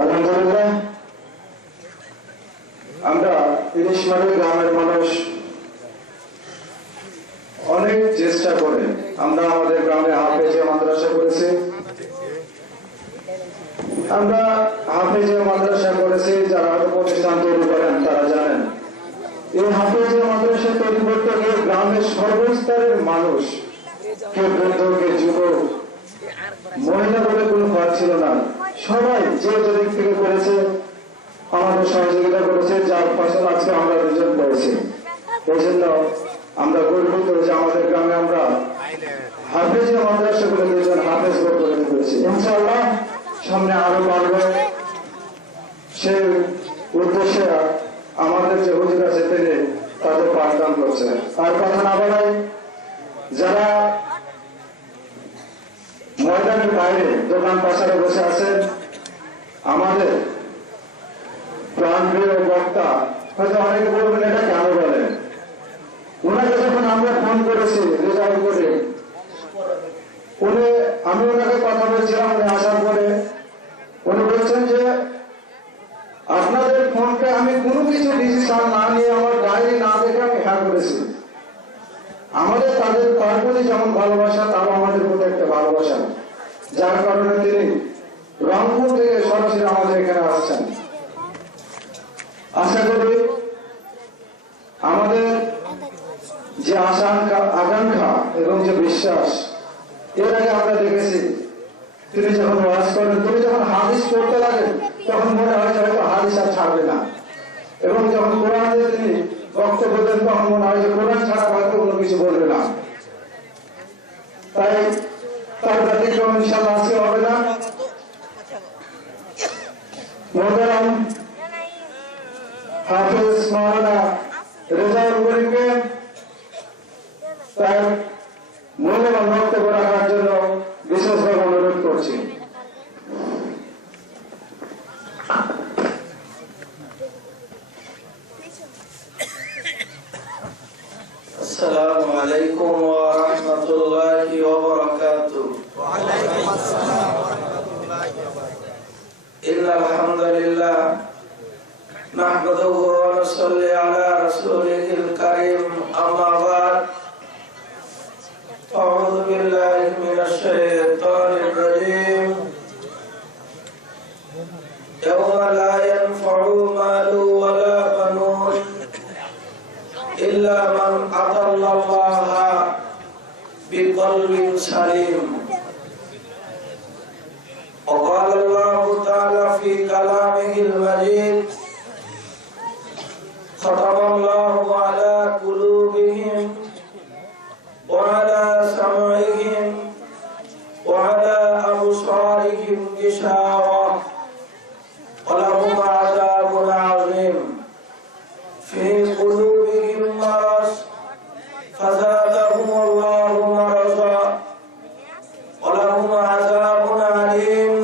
আলহামদুলিল্লাহ আমরা ইলিশমারি গ্রামের মানুষ অনেক চেষ্টা করে আমরা আমাদের গ্রামে হাফেজিয়া মাদ্রাসা করেছি। আমরা হাফেজিয়া মাদ্রাসা করেছি, যারা প্রতিষ্ঠান তৈরি করেন তারা জানেন। এই হাফেজিয়া মাদ্রাসা তৈরি করতে গিয়ে গ্রামের সর্বস্তরের মানুষ, কে বৃদ্ধ কে যুবক মহিলা বলে কোনো ভাগ ছিল না, সবাই যে দিক থেকে করেছে আমাদের সহযোগিতা করেছে, যার ফসল আজকে আমরা দুজন পেয়েছি। এই জন্য আমরা গর্বিত যে আমাদের গ্রামে আমরা হাফেজিয়া মাদ্রাসা করে দুজন হাফেজ করে করেছি। ইনশাআল্লাহ সামনে আরো বাড়বে, সে উদ্দেশ্যে আমাদের যে হুজুর আছে তিনি তাদের পাঠদান করছে। আর কথা না বলাই, যারা ময়দানের বাইরে দোকান পাশারে বসে আছেন, আমাদের প্রাণপ্রিয় বক্তা, হয়তো অনেকে বলবেন এটা কেন বলেন, ওনাকে যখন আমরা ফোন করেছি রেজাল্ট করে, আমি ওনাকে কথা বলছিলাম, উনি আসার পরে উনি বলছেন যে আপনাদের ফোনকে আমি কোনো কিছু ডিসিশন না নিয়ে আমার ডায়েরি না দেখে আমি হ্যাঁ করেছি। আমাদের তাদের তার প্রতি যেমন ভালোবাসা, তারও আমাদের প্রতি একটা ভালোবাসা, যার কারণে তিনি রংপুর থেকে সরাসরি আমাদের এখানে আসছেন। আশা করি আমাদের যে আকাঙ্ক্ষা এবং যে বিশ্বাস, এর আগে আমরা দেখেছি তিনি যখন ওয়াজ করেন, তিনি যখন হাদিস পড়তে লাগেন তখন মনে হয় হয়তো হাদিস আর ছাড়বে না, এবং যখন কোরআনে তিনি বক্তব্য দেন তখন মনে হয় যে কোরআন ছাড়া হয়তো কোনো কিছু বলবে না। তাই তার ব্যতিক্রম ইনশাআল্লাহ আজকে হবে না। মোহতারাম হাফেজ মাওলানা রেজাউল করিমকে তার মূল্যবান বক্তব্য রাখার জন্য বিশেষভাবে অনুরোধ করছি। আসসালামু আলাইকুম ওয়া রাহমাতুল্লাহি ওয়া বারাকাতুহু। ওয়া আলাইকুম আসসালাম ওয়া রাহমাতুল্লাহি ওয়া বারাকাতুহু। ইন্নাল হামদালিল্লাহ নাহমাদুহু ওয়া নুসাল্লি আলা রাসূলিল কারীম, আম্মা বা'দ। আউযু বিল্লাহি মিনাশ শাইতানির রাজীম। ইয়াওমা লা ইয়ানফা'ু মালু ওয়া লা বানুন ইল্লা মান আতাল্লাহা বিকলবিন সালিম। وقال الله تعالى في كلامه المجيد: ختم الله على قلوبهم وعلى سمعهم وعلى أبصارهم غشاوة ولهم عذاب عظيم في قلوبهم مرض فزادهم الله مرضا ولهم عذاب عليم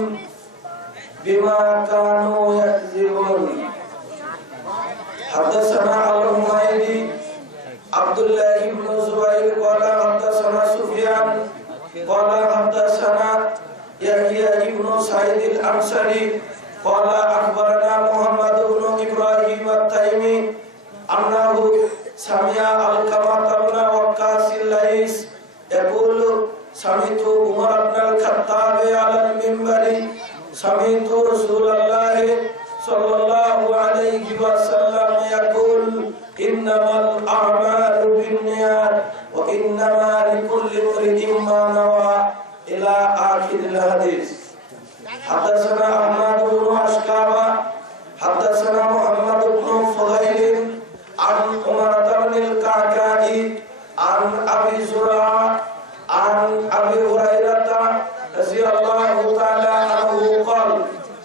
بما كانوا يكذبون. حدثنا الحميدي عبد الله بن زبير قال حدثنا سفيان قال حدثنا يحيى بن سعيد الأنصاري قال أخبرنا محمد بن إبراهيم التيمي أنه سمع علقمة بن وقاص الليث يقول: سمعت عمر بن الخطاب على المنبر سمعت رسول الله صلى الله عليه وسلم يقول: إنما الأعمال بالنيات وإنما لكل امرئ ما نوى إلى آخر الحديث. حدثنا أحمد بن أشكابة حدثنا محمد بن فضيل عن عمرة بن الكعكاء عن أبي زرعة عن أبي هريرة رضي الله تعالى عنه قال: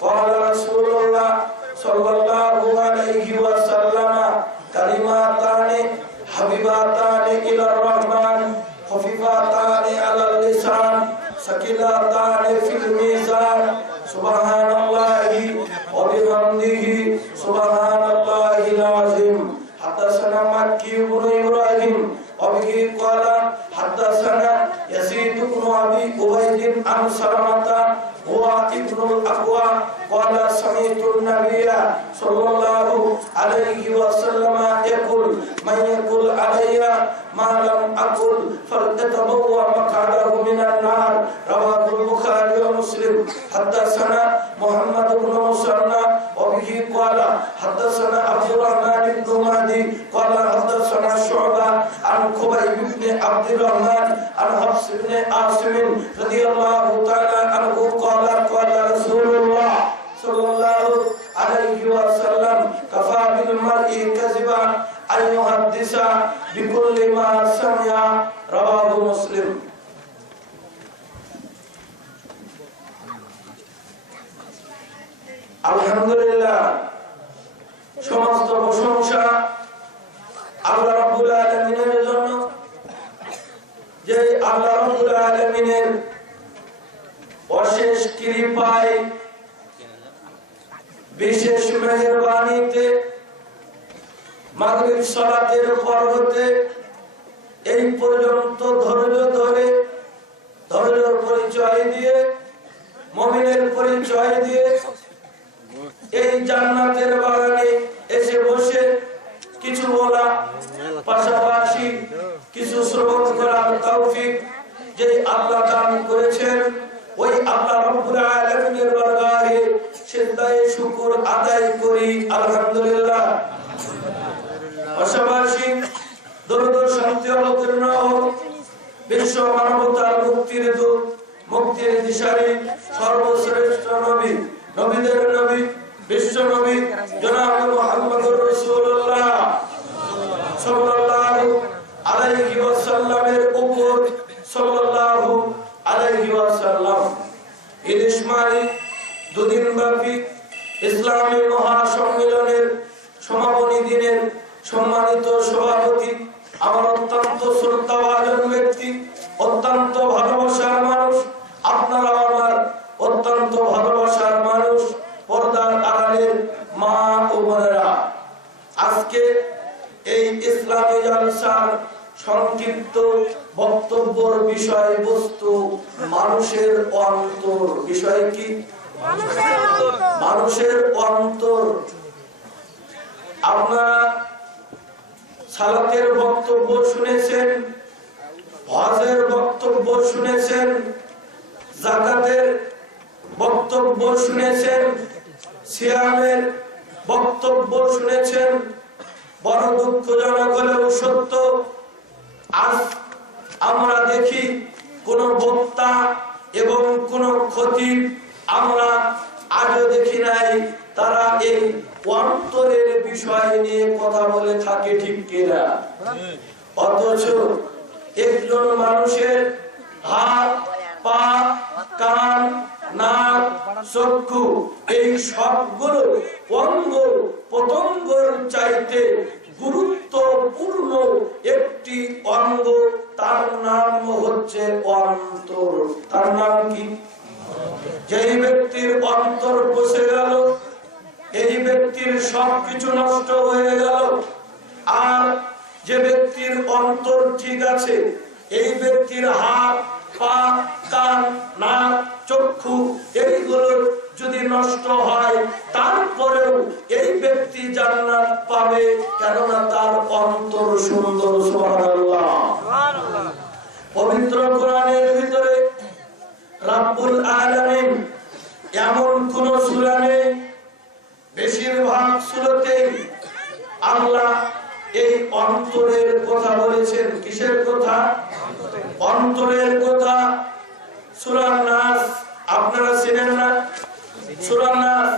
قال رسول الله صلى الله عليه وسلم: كلماتان حبيباتان إلى الرحمن خفيفتان على اللسان ثقيلتان في الميزان سبحان الله وبحمده سبحان الله العظيم. حدثنا مكي بن إبراهيم وبه قال حدثنا يزيد بن أبي عبيد عن سلمة هو ابن الأقوى قال سمعت النبي صلى الله عليه وسلم يقول من يقول علي ما لم أقل فليتبوأ مقعده من النار رواه البخاري ومسلم حدثنا محمد بن مسنى وبه قال حدثنا عبد الرحمن بن مهدي قال حدثنا شعبة عن خبيب بن عبد الرحمن عن حفص بن عاصم رضي الله تعالى عنه قال قال رسول الله صلى الله عليه وسلم كفى بالمرء كذبا أن يحدث بكل ما سمع رواه مسلم আলহামদুলিল্লাহ সমস্ত প্রশংসা আল্লাহ রাব্বুল আলামিনের জন্য যে আল্লাহ রাব্বুল আলামিনের অশেষ কৃপায় বিশেষ মেহেরবানিতে মাগরিব সালাতের পর হতে এই পর্যন্ত ধৈর্য ধরে ধৈর্যের পরিচয় দিয়ে মুমিনের পরিচয় দিয়ে এই জান্নাতের বাগানে এসে বসে কিছু বলা পাশাপাশি কিছু শ্রবণ করার তৌফিক যে আল্লাহ দান করেছেন ওই আল্লাহ রাব্বুল আলামিনের দরবারে সিজদায়ে শুকর আদায় করি আলহামদুলিল্লাহ। পাশাপাশি দরুদ ও শান্তি অবতীর্ণ হোক বিশ্ব মানবতার মুক্তির দূত মুক্তির দিশারি সর্বশ্রেষ্ঠ নবী নবীদের নবী বিশ্ব নবী জনাব মুহাম্মদুর রাসূলুল্লাহ সাল্লাল্লাহু আলাইহি ওয়াসাল্লামের উপর সাল্লাল্লাহু আলাইহি ওয়াসাল্লাম ইলিশমারি দুদিন ব্যাপী ইসলামী মহাসম্মেলনের সমাপনী দিনের সম্মানিত সভাপতি আমার অত্যন্ত শ্রদ্ধাভাজন ব্যক্তি অত্যন্ত ভালোবাসার মানুষ আপনারা আমার অত্যন্ত ভালোবাসার মানুষ পর্দার আড়ালের মা ও বোনেরা আজকে এই ইসলামী জলসার সংক্ষিপ্ত বক্তব্যের বিষয়বস্তু মানুষের অন্তর। বিষয় কি? মানুষের অন্তর। আপনারা সালাতের বক্তব্য শুনেছেন, হজের বক্তব্য শুনেছেন, যাকাতের বক্তব্য শুনেছেন, সিয়ামের বক্তব্য শুনেছেন। বড় দুঃখজনক হলেও সত্য আজ আমরা দেখি কোন বক্তা এবং কোন খতিব আমরা আজও দেখি নাই তারা এই অন্তরের বিষয় নিয়ে কথা বলে থাকে, ঠিক কিনা? অথচ একজন মানুষের হাত পা কান নাক চক্ষু এই সবগুলো অঙ্গ প্রত্যঙ্গের চাইতে গুরুত্বপূর্ণ একটি অঙ্গ, তার নাম হচ্ছে অন্তর। তার নাম কি? যেই ব্যক্তির অন্তর বসে গেল এই ব্যক্তির সবকিছু নষ্ট হয়ে গেল। আর যে ব্যক্তির অন্তর ঠিক আছে এই ব্যক্তির হাত পা কান নাক চক্ষু এইগুলো যদি নষ্ট হয় তারপরেও এই ব্যক্তি জান্নাত পাবে, কেননা তার অন্তর সুন্দর। সুবহানাল্লাহ। পবিত্র কোরআনের ভিতরে রাব্বুল আলামিন এমন কোন সূরা নেই, বেশিরভাগ সূরাতেই আল্লাহ এই অন্তরের কথা বলেছেন। কিসের কথা? অন্তরের কথা। সূরা নাস আপনারা চেনেন না? সূরা নাস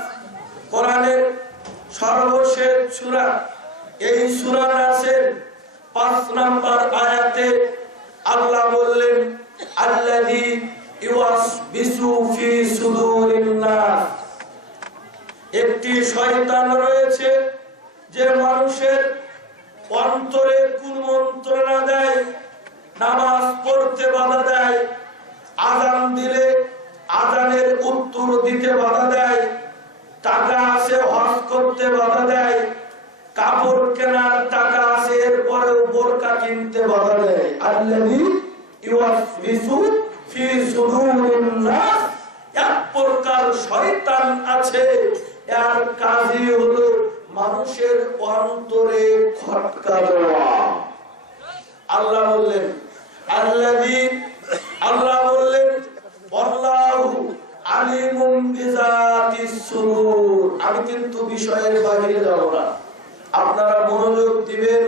কোরআনের সর্বশেষ সূরা। এই সূরা নাসের 5 নম্বর আয়াতে আল্লাহ বললেন আল্লাযী ইউওয়াসবিসু ফি সুদুরিন নাস। একটি শয়তান রয়েছে যে মানুষের অন্তরে কুমন্ত্রণা দেয়, নামাজ পড়তে বাধা দেয়, আযান দিলে আযানের উত্তর দিতে বাধা দেয়, টাকা আছে হজ করতে বাধা দেয়, কাপড় কেনার টাকা আছে এরপরেও বোরকা কিনতে বাধা দেয়। আল্লাযী ইউওয়াসবিসু ফি সুদুরিন নাস। এত শয়তান আছে, এর কাজই হলো মানুষের অন্তরে খটকা দেওয়া। আল্লাহ বললেন আল্লাহ বললেন আল্লাহু আলিমুম বিযাতিস সুদূর। আমি কিন্তু বিষয়ের বাইরে যাব না, আপনারা মনোযোগ দিবেন।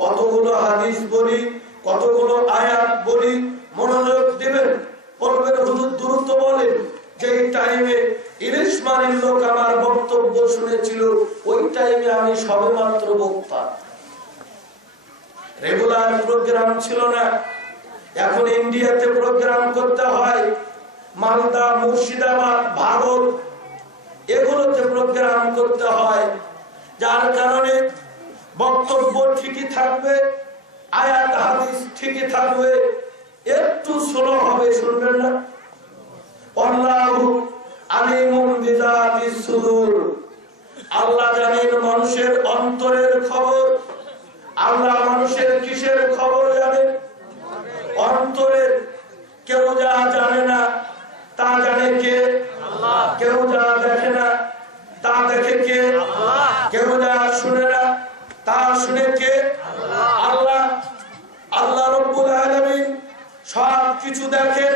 কতগুলো হাদিস বলি, কতগুলো আয়াত বলি, মনোযোগ দিবেন। বলবেন হুজুর দ্রুত বলেন। যেই টাইমে ইলিশ মারির লোক আমার বক্তব্য শুনেছিল, ওই টাইমে আমি সবেমাত্র বক্তা, রেগুলার প্রোগ্রাম ছিল না। এখন ইন্ডিয়াতে প্রোগ্রাম করতে হয়, মালদা, মুর্শিদাবাদ, ভারত, এগুলোতে প্রোগ্রাম করতে হয়। যার কারণে বক্তব্য ঠিকই থাকবে, আয়াত হাদিস ঠিকই থাকবে, একটু স্লো হবে, শুনবেন না? আল্লাহু আলিমুম বিযাতিস সুদূর। আল্লাহ জানেন মানুষের অন্তরের খবর। আল্লাহ মানুষের কিসের খবর জানেন? অন্তরের। কেউ যা জানে না তা জানে কে? আল্লাহ। কেউ যা দেখে না তা দেখে কে? আল্লাহ। কেউ যা শুনে না তা শুনে কে? আল্লাহ। আল্লাহ। আল্লাহ রব্বুল আলামিন সব কিছু দেখেন,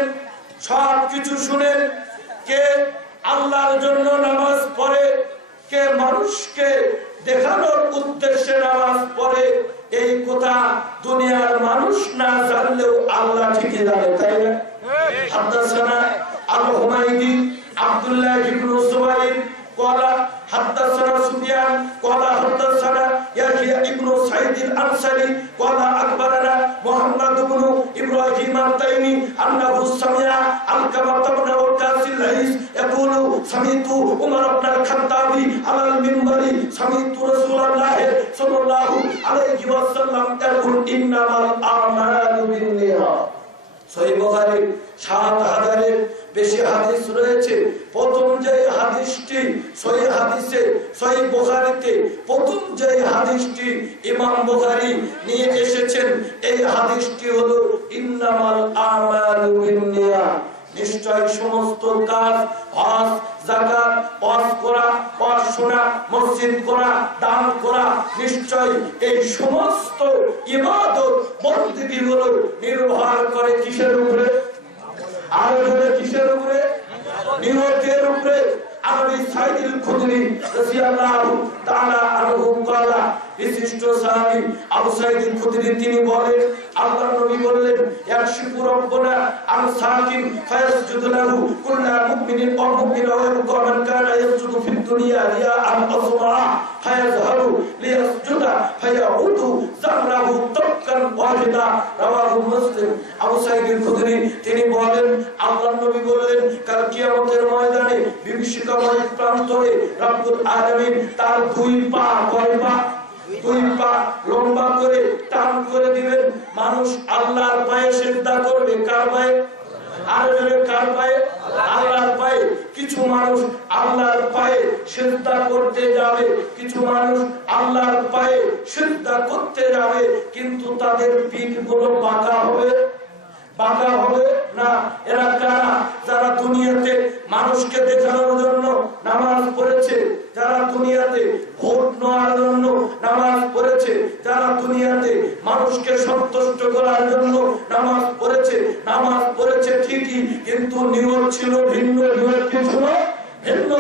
সব কিছু শুনেন। কে আল্লাহর জন্য নামাজ পড়ে, কে মানুষকে দেখানোর উদ্দেশ্যে নামাজ পড়ে, এই কথা দুনিয়ার মানুষ না জানলেও আল্লাহ ঠিকই জানে, তাই না? হাদাসানা আল হুমায়দি আব্দুল্লাহ ইবনে সুবাইর قال حدثنا سفيان قال حدثنا يحيى ابن سعيد الانصاري قال اخبرنا محمد بن ابراهيم التيمي انه سمع علقمة بن وقاص الليث يقول سمعت عمر بن الخطاب على المنبر سمعت رسول الله صلى الله عليه وسلم يقول انما الاعمال بالنيات। সহিহ বুখারী ৭,০০০ এর বেশি হাদিস রয়েছে। প্রথম যে হাদিসটি সহিহ হাদিসে, সহিহ বুখারীতে প্রথম যে হাদিসটি ইমাম বুখারী নিয়ে এসেছেন, এই হাদিসটি হলো ইন্নামাল আমালু বিন্নিয়াত। নিশ্চয় সমস্ত কাজ, হজ, যাকাত, ওয়াজ করা, পড়াশোনা, মসজিদ করা, দান করা, নিশ্চয় এই সমস্ত ইবাদত বন্দেগীগুলো নির্ভর করে কিসের উপরে? আর কিসের উপরে? নিয়তের উপরে। আবু সাঈদ আল-খুদরি রাদিয়াল্লাহু তাআলা আনহু قال বিশিষ্ট সাহাবী আবু সাঈদ আল-খুদরি তিনি বলেন, আল্লাহর নবী বললেন, ইয়াশকু রাব্বুনা আন সাকিন ফায়াসজুদু লাহু কুল্লু মুমিনিন ওয়া মুমিনা ওয়া মান কানা ইয়াসজুদু ফিদ দুনিয়া রিয়াআন আসরা ফায়াযহারু লিয়াসজুদা ফায়াউদু যামরাহু তাক্কান ওয়াহিদা। রাওয়াহু মুসলিম। আবু সাঈদ আল-খুদরি তিনি বলেন, আল্লাহর নবী বললেন, কাল কিয়ামতের ময়দানে বিভীষিকাময় প্রান্তরে রব্বুল আলামিন তার দুই পা, কয় পা? দুই পা লম্বা করে টান করে দিবেন। মানুষ আল্লাহর পায়ে সিজদা করবে। কার পায়ে? আর কার পায়ে? আল্লাহর পায়ে। কিছু মানুষ আল্লাহর পায়ে সিজদা করতে যাবে, কিছু মানুষ আল্লাহর পায়ে সিজদা করতে যাবে, কিন্তু তাদের পিঠগুলো বাঁকা হবে, বাঁকা হবে না। এরা কারা? যারা দুনিয়াতে মানুষকে দেখানোর জন্য নামাজ পড়েছে, যারা দুনিয়াতে ভোট নেওয়ার জন্য নামাজ পড়েছে, যারা দুনিয়াতে মানুষকে সন্তুষ্ট করার জন্য নামাজ পড়েছে। নামাজ পড়েছে ঠিকই, কিন্তু নিয়ত ছিল ভিন্ন। নিয়ত কি ছিল? ভিন্ন।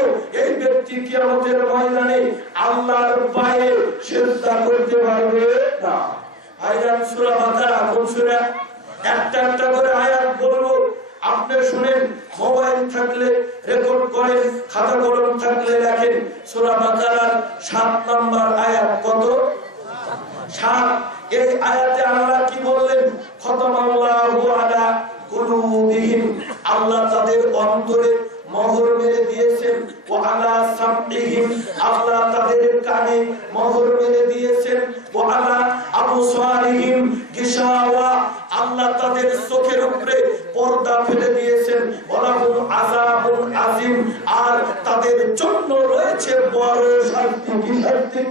এই ব্যক্তি কিয়ামতের ময়দানে আল্লাহর পায়ে সিজদা করতে পারবে না। ভাইজান, সূরা বাকারা কোন সূরা? একটা একটা করে আয়াত বলবো, আপনি শুনেন। মোবাইল থাকলে রেকর্ড করেন, খাতা কলম থাকলে লেখেন। সূরা বাকারার ৭ নম্বর আয়াত। কত? ৭। এই আয়াতে আল্লাহ কি বললেন? খতামাল্লাহু আলা কুলুবিহিম, আল্লাহ তাদের অন্তরে মোহর মেরে দিয়েছেন। ওয়া আলা সামইহিম, আল্লাহ তাদের কানে মোহর মেরে দিয়েছেন। ওয়া আলা আবসারিহিম গিশাওয়া, আল্লাহ তাদের চোখের উপরে পর্দা ফেলে দিয়েছেন। ওয়ালাহুম আযাবুন আযীম, আর তাদের জন্য রয়েছে বড় শাস্তি। কি শাস্তি?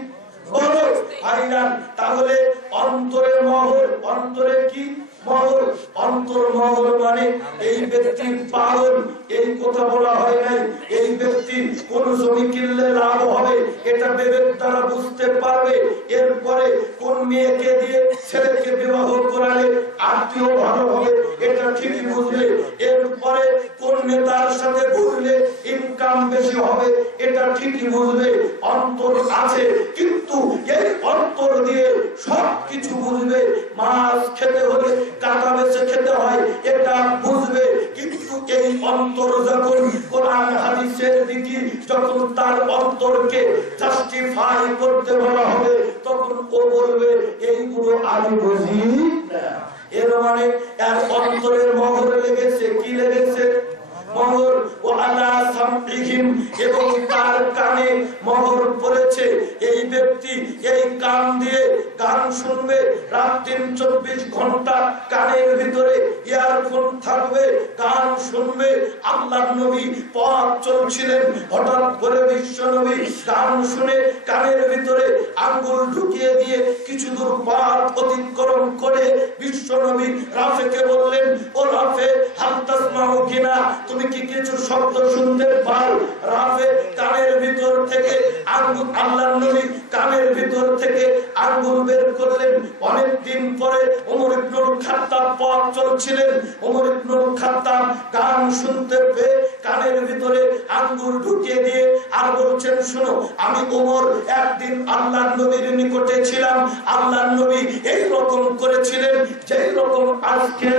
বড়। ভাইজান, তাহলে অন্তরে মোহর, অন্তরে কি মহল। অন্তর মহল মানে এই ব্যক্তি পাগল, এই কথা বলা হয় নাই। এই ব্যক্তি কোন জমি কিনলে লাভ হবে এটা বিবেক দ্বারা বুঝতে পারবে। এরপরে কোন মেয়েকে দিয়ে ছেলেকে বিবাহ করালে আত্মীয় ভালো হবে এটা ঠিকই বুঝবে। এরপরে কোন নেতার সাথে ঘুরলে ইনকাম বেশি হবে এটা ঠিকই বুঝবে। অন্তর আছে, কিন্তু এই অন্তর দিয়ে সবকিছু বুঝবে। মাছ খেতে হলে কাঁটা বেছে খেতে হয় এটা বুঝবে। কিন্তু এই অন্তর যখন কোরআন হাদিসের দিকে যখন তার অন্তরকে জাস্টিফাই করতে বলা হবে তখন ও বলবে এইগুলো আমি বুঝি না। এর মানে এর অন্তরের মহর লেগেছে। কি লেগেছে? মহর। ও আলা সামতিহিম, এবং তার কানে মহর পড়েছে। এই ব্যক্তি এই কান দিয়ে গান শুনবে, রাত দিন 24 ঘন্টা কানের ভিতরে ইয়ারফোন থাকবে, গান শুনবে। আল্লাহর নবী পথ চলছিলেন, হঠাৎ করে বিশ্ব নবী গান শুনে কানের ভিতরে আঙ্গুল ঢুকিয়ে দিয়ে কিছু দূর পথ অতিক্রম করে বিশ্ব নবী রাফেকে বললেন, ও রাফে হাল তাসমাউ কিনা, তুমি কি কিছু শব্দ শুনতে পাও? রাফে কানের ভিতর থেকে আঙ্গুল, আল্লাহর নবী কানের ভিতর থেকে আঙ্গুল বের করলেন। অনেক দিন পরে ওমর ইবনুল খাত্তাব পথ চলছিলেন। ওমর ইবনুল খাত্তাব গান শুনতে পেয়ে কানের ভিতরে আঙ্গুল ঢুকিয়ে দিয়ে আর বলছেন, শোনো, আমি ওমর একদিন আল্লাহর নবীর নিকটে ছিলাম, আল্লাহর নবী এই রকম করেছিলেন যেই রকম আজকে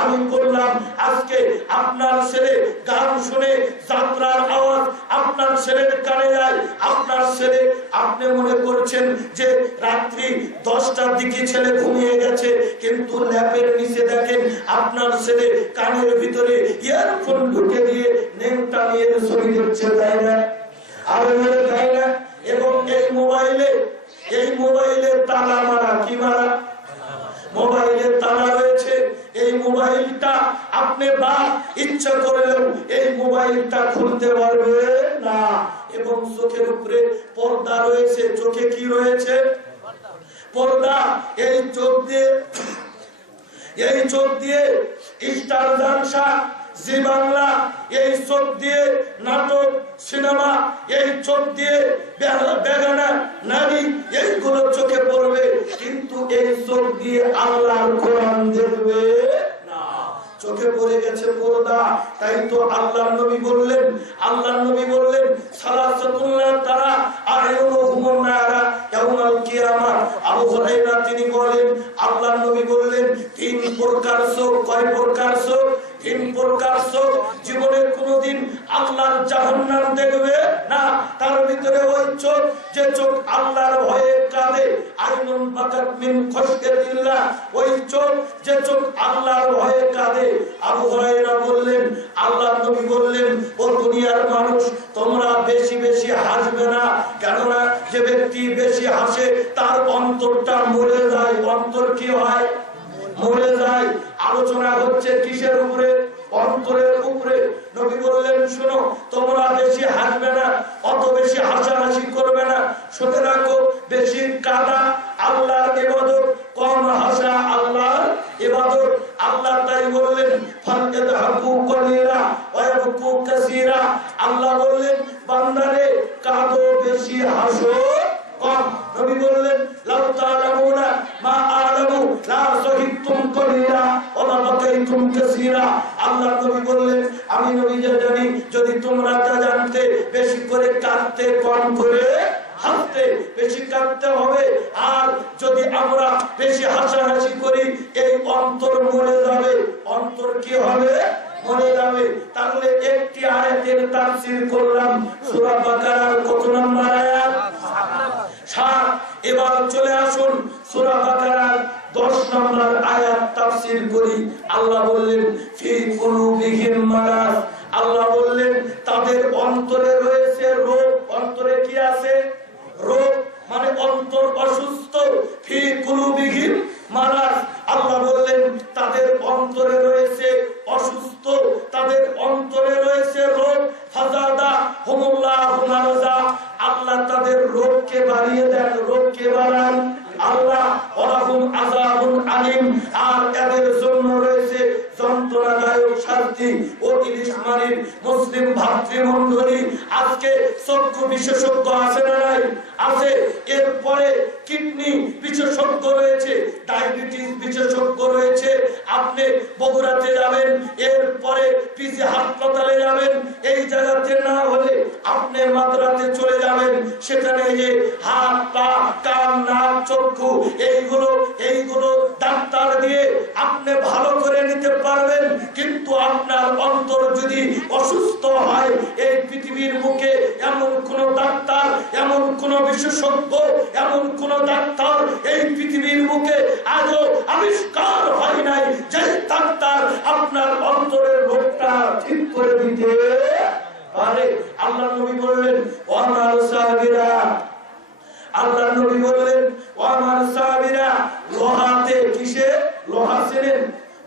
আমি করলাম। আজকে আপনার ছেলে গান শুনে যাত্রার আওয়াজ আপনার ছেলের কানে যায়। আপনার ছেলে, আপনি মনে করছেন যে রাত্রি 10টার দিকে ছেলে ঘুমিয়ে গেছে, কিন্তু ল্যাপের নিচে দেখেন আপনার ছেলে কানের ভিতরে ইয়ারফোন ঢুকে দিয়ে নেংটা নিয়ে ছবি দেখছে, তাই না? আর তাই না? এবং এই মোবাইলে তালা মারা, কি মারা? মোবাইলে তালা রয়েছে। এই মোবাইলটা আপনি বা ইচ্ছা করলেও এই মোবাইলটা খুলতে পারবে না। এবং চোখের উপরে পর্দা রয়েছে। চোখে কি রয়েছে? পর্দা। এই চোখ দিয়ে স্টার জলসা, জি বাংলা, এই চোখ দিয়ে নাটক, সিনেমা, এই চোখ দিয়ে বেগানা নারী, এইগুলো চোখে পড়বে, কিন্তু এই চোখ দিয়ে আল্লাহর কোরআন দেখবে না। চোখে পড়ে গেছে পর্দা। তাই তো আল্লাহর নবী বললেন সালাসাতুল্লাহ তারা আয়ুনুহুম নারা ইয়াউমাল কিয়ামা। আবু হুরায়রা তিনি বলেন, আল্লাহর নবী বললেন 3 প্রকার চোখ। কয় প্রকার চোখ? 3 প্রকার চোখ। জীবনের কোনদিন আল্লাহর জাহান্নাম দেখবে না। তার ভিতরে ওই চোখ যে চোখ আল্লাহর ভয়ে কাঁদে, আইনুন বাকাত মিন খাশিয়াতিল্লাহ, ওই চোখ যে চোখ আল্লাহর ভয়ে কাঁদে। আবু হুরায়রা বললেন, আল্লাহর নবী বললেন, ও দুনিয়ার মানুষ, তোমরা বেশি বেশি হাসবে না, কেননা যে ব্যক্তি বেশি হাসে তার অন্তরটা মরে যায়। অন্তর কি হয়? মরে যায়। আলোচনা হচ্ছে কিসের উপরে? অন্তরের উপরে। নবী বললেন, শোনো, তোমরা বেশি হাসবে না, অত বেশি হাসাহাসি করবে না। শুনে রাখো, বেশি কাঁদা আল্লাহর ইবাদত, কম হাসা আল্লাহর ইবাদত। আল্লাহ তাই বললেন, ফালইদহাকু কলিলা ওয়া ইয়াবকু কাসীরা। আল্লাহ বললেন, বান্দারে কাঁদো বেশি, হাসো কম। নবী বললেন, লাউ তাআলামুনা মা আ'লামু লা যাহিকতুম কলিলা ওয়া মা বাকাইতুম কাসীরা। আল্লাহ নবী বললেন, আমি নবী যা জানি, যদি তোমরা তা জানতে, বেশি করে কাঁদতে, কম করে হাসতে। বেশি কাঁদতে হবে। আর যদি আমরা বেশি হাসাহাসি করি, এই অন্তর মরে যাবে। অন্তর কি হবে? মরে যাবে। তাহলে একটি আয়াতের তাফসীর করলাম, সূরা বাকারার কত নম্বর আয়াত? 7। এবার চলে আসুন সূরা বাকারার 10 নম্বর আয়াত তাফসীর করি। আল্লাহ বললেন, ফি কুলুবিহিম মারাদ। আল্লাহ বললেন, তাদের অন্তরে রয়েছে রোগ। অন্তরে কি আছে? রোগ, মানে অন্তর অসুস্থ। ফি কুলুবিহিম মারাদ। আল্লাহ বললেন, তাদের অন্তরে রয়েছে অসুস্থ, তাদের অন্তরে রয়েছে রোগ। ফাযাদাহুমুল্লাহু মারাদা। আল্লাহ তাদের রোগকে বাড়িয়ে দেন। রোগকে বাড়ান আল্লাহ। ওয়ালাহুম আযাবুন আলীম। আর এদের মাতৃমণ্ডলী, আজকে চক্ষু বিশেষজ্ঞ আছে না নাই? আছে। এরপরে কিডনি বিশেষজ্ঞ রয়েছে, ডায়াবেটিস বিশেষজ্ঞ রয়েছে। আপনি বগুড়াতে যাবেন, এরপরে পিজি হাসপাতালে যাবেন, এই জায়গাতে না হলে আপনি মাদ্রাতে চলে যাবেন, সেখানে যে হাত পা কান নাক চক্ষু এইগুলো ডাক্তার দিয়ে আপনি ভালো করে নিতে পারবেন। কিন্তু আপনার অন্তর যদি অসুস্থ হয়, এই পৃথিবীর মুখে এমন কোন ডাক্তার, এমন কোন বিশেষজ্ঞ, এমন কোন ডাক্তার এই পৃথিবীর মুখে আজও আবিষ্কার হয় নাই যে ডাক্তার আপনার অন্তরের রোগটা ঠিক করে দিতে পারে। আল্লাহ নবী বললেন, ও আমার সাহাবীরা, আল্লাহ নবী বললেন, ও আমার সাহাবীরা, লোহাতে, কিসে? লোহা ছিলেন,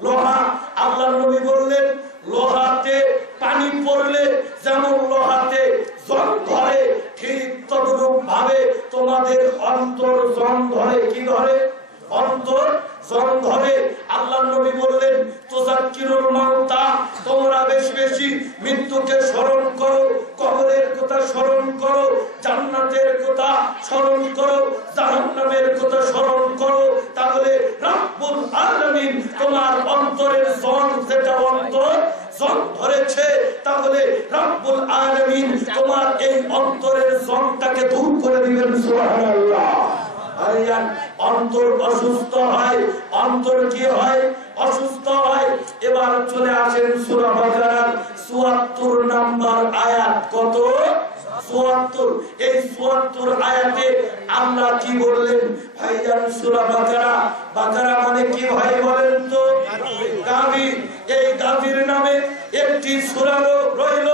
লোহা। আল্লাহ নবী বললেন, লোহাতে পানি পড়লে যেমন লোহাতে জং ধরে, ঠিক তদরূপ ভাবে তোমাদের অন্তর জং ধরে। কি ধরে? অন্তর জং ধরে। আল্লাহ নবী বললেন, তুযাক্কিরুল মাউতা, তোমরা বেশি বেশি মৃত্যুকে স্মরণ করো, কবরের কথা স্মরণ করো, জান্নাতের কথা স্মরণ করো, জাহান্নামের কথা স্মরণ করো। তাহলে রব্বুল আলামিন তোমার অন্তরের জং, যেটা অন্তর জং ধরেছে, তাহলে রব্বুল আলামিন তোমার এই অন্তরের জংটাকে দূর করে দিবেন। সুবহানাল্লাহ। অন্তর অসুস্থ হয়, অন্তর কি হয়? অসুস্থ হয়। এবার চলে আসেন সূরা বাকারার ৭৪ নম্বর আয়াত। কত? ৭৪। এই ৭৪ আয়াতে আল্লাহ কি বললেন ভাইজান? সূরা বাকারা, বাকারা মানে কি ভাই বলেন তো? গাভীর। এই গাভীর নামে একটি সূরা রইল।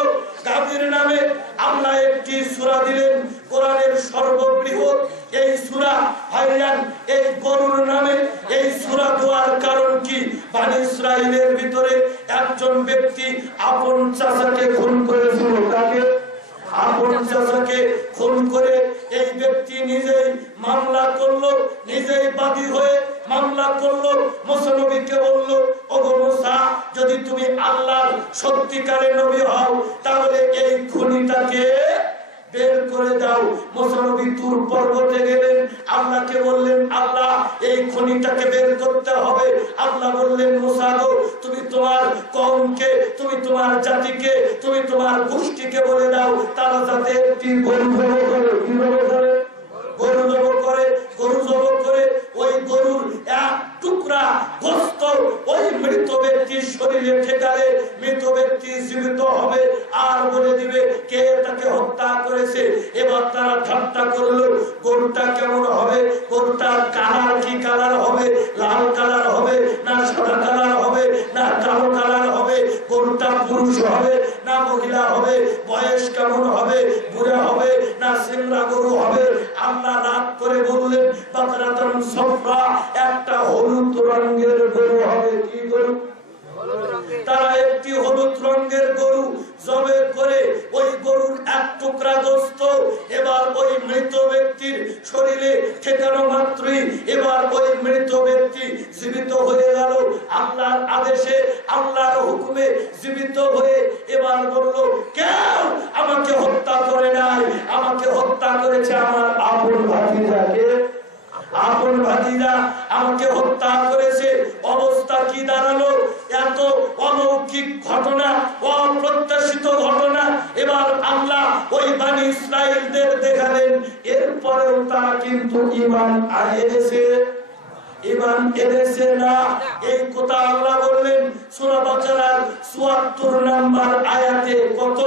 গাভীর নামে আল্লাহ একটি সূরা দিলেন, কোরআনের সর্ববৃহৎ এই সূরা। ভাইজান, এই গরুর নামে এই সূরা দেওয়ার কারণ কি? বনী ইসরাইলের ভিতরে একজন ব্যক্তি আপন চাচাকে খুন করেছিল। কাকে? আপন চাচাকে খুন করে এই ব্যক্তি নিজেই মামলা করলো, নিজেই বাদী হয়ে মামলা করলো। মুসা নবীকে বললো, ওগো মুসা, যদি তুমি আল্লাহর সত্যিকারের নবী হও, তাহলে এই খুনিটাকে বের করে দাও। মুসা নবী তুর পর্বতে গেলেন, আল্লাহকে বললেন, আল্লাহ এই খনিটাকে বের করতে হবে। আল্লাহ বললেন, মুসা গো, তুমি তোমার কওমকে, তুমি তোমার জাতিকে, তুমি তোমার গোষ্ঠীকে বলে দাও, তারা যাতে একটি গরু জবাই করে। কি জবাই করে? গরু জবাই করে। গরু জবাই করে ওই গরুর এক টুকরা গোশত ওই মৃত ব্যক্তির শরীরে ঠেকালে মৃত ব্যক্তি জীবিত হবে, আর বলে দিবে কে তাকে হত্যা করেছে। এবার তারা ঠাট্টা করলো, গরুটা কেমন হবে? গরুটার কালার কি কালার হবে? লাল কালার হবে না সাদা কালার হবে না কালো কালার হবে? গরুটা পুরুষ হবে না মহিলা হবে? বয়স কেমন হবে? বুড়া হবে না সিংড়া গরু হবে? আল্লাহ রাগ করে বললেন, বাকরাতুন সাফরা, একটা হলুদ রঙের গরু হবে। কি গরু? তারা একটি হলুদ রঙের গরু জবে করে ওই গরুর এক টুকরা গোশত এবার ওই মৃত ব্যক্তির শরীরে ঠেকানো মাত্রই এবার ওই মৃত ব্যক্তি জীবিত হয়ে গেল। আল্লাহর আদেশে, আল্লাহর হুকুমে জীবিত হয়ে এবার বলল, কেউ আমাকে হত্যা করে নাই, আমাকে হত্যা করেছে আমার আপন ভাতিজাকে। আপন ভাতিজা আমাকে হত্যা করেছে। অবস্থা কি দাঁড়ালো? এত অলৌকিক ঘটনা, অপ্রত্যাশিত ঘটনা এবার আল্লাহ ওই বনী ইসরাইলদের দেখালেন। এরপরেও তারা কিন্তু ঈমান এনেছে, ঈমান এনেছে না। এই কথা আল্লাহ বললেন সূরা বাকারার ৭৪ নম্বর আয়াতে। কত?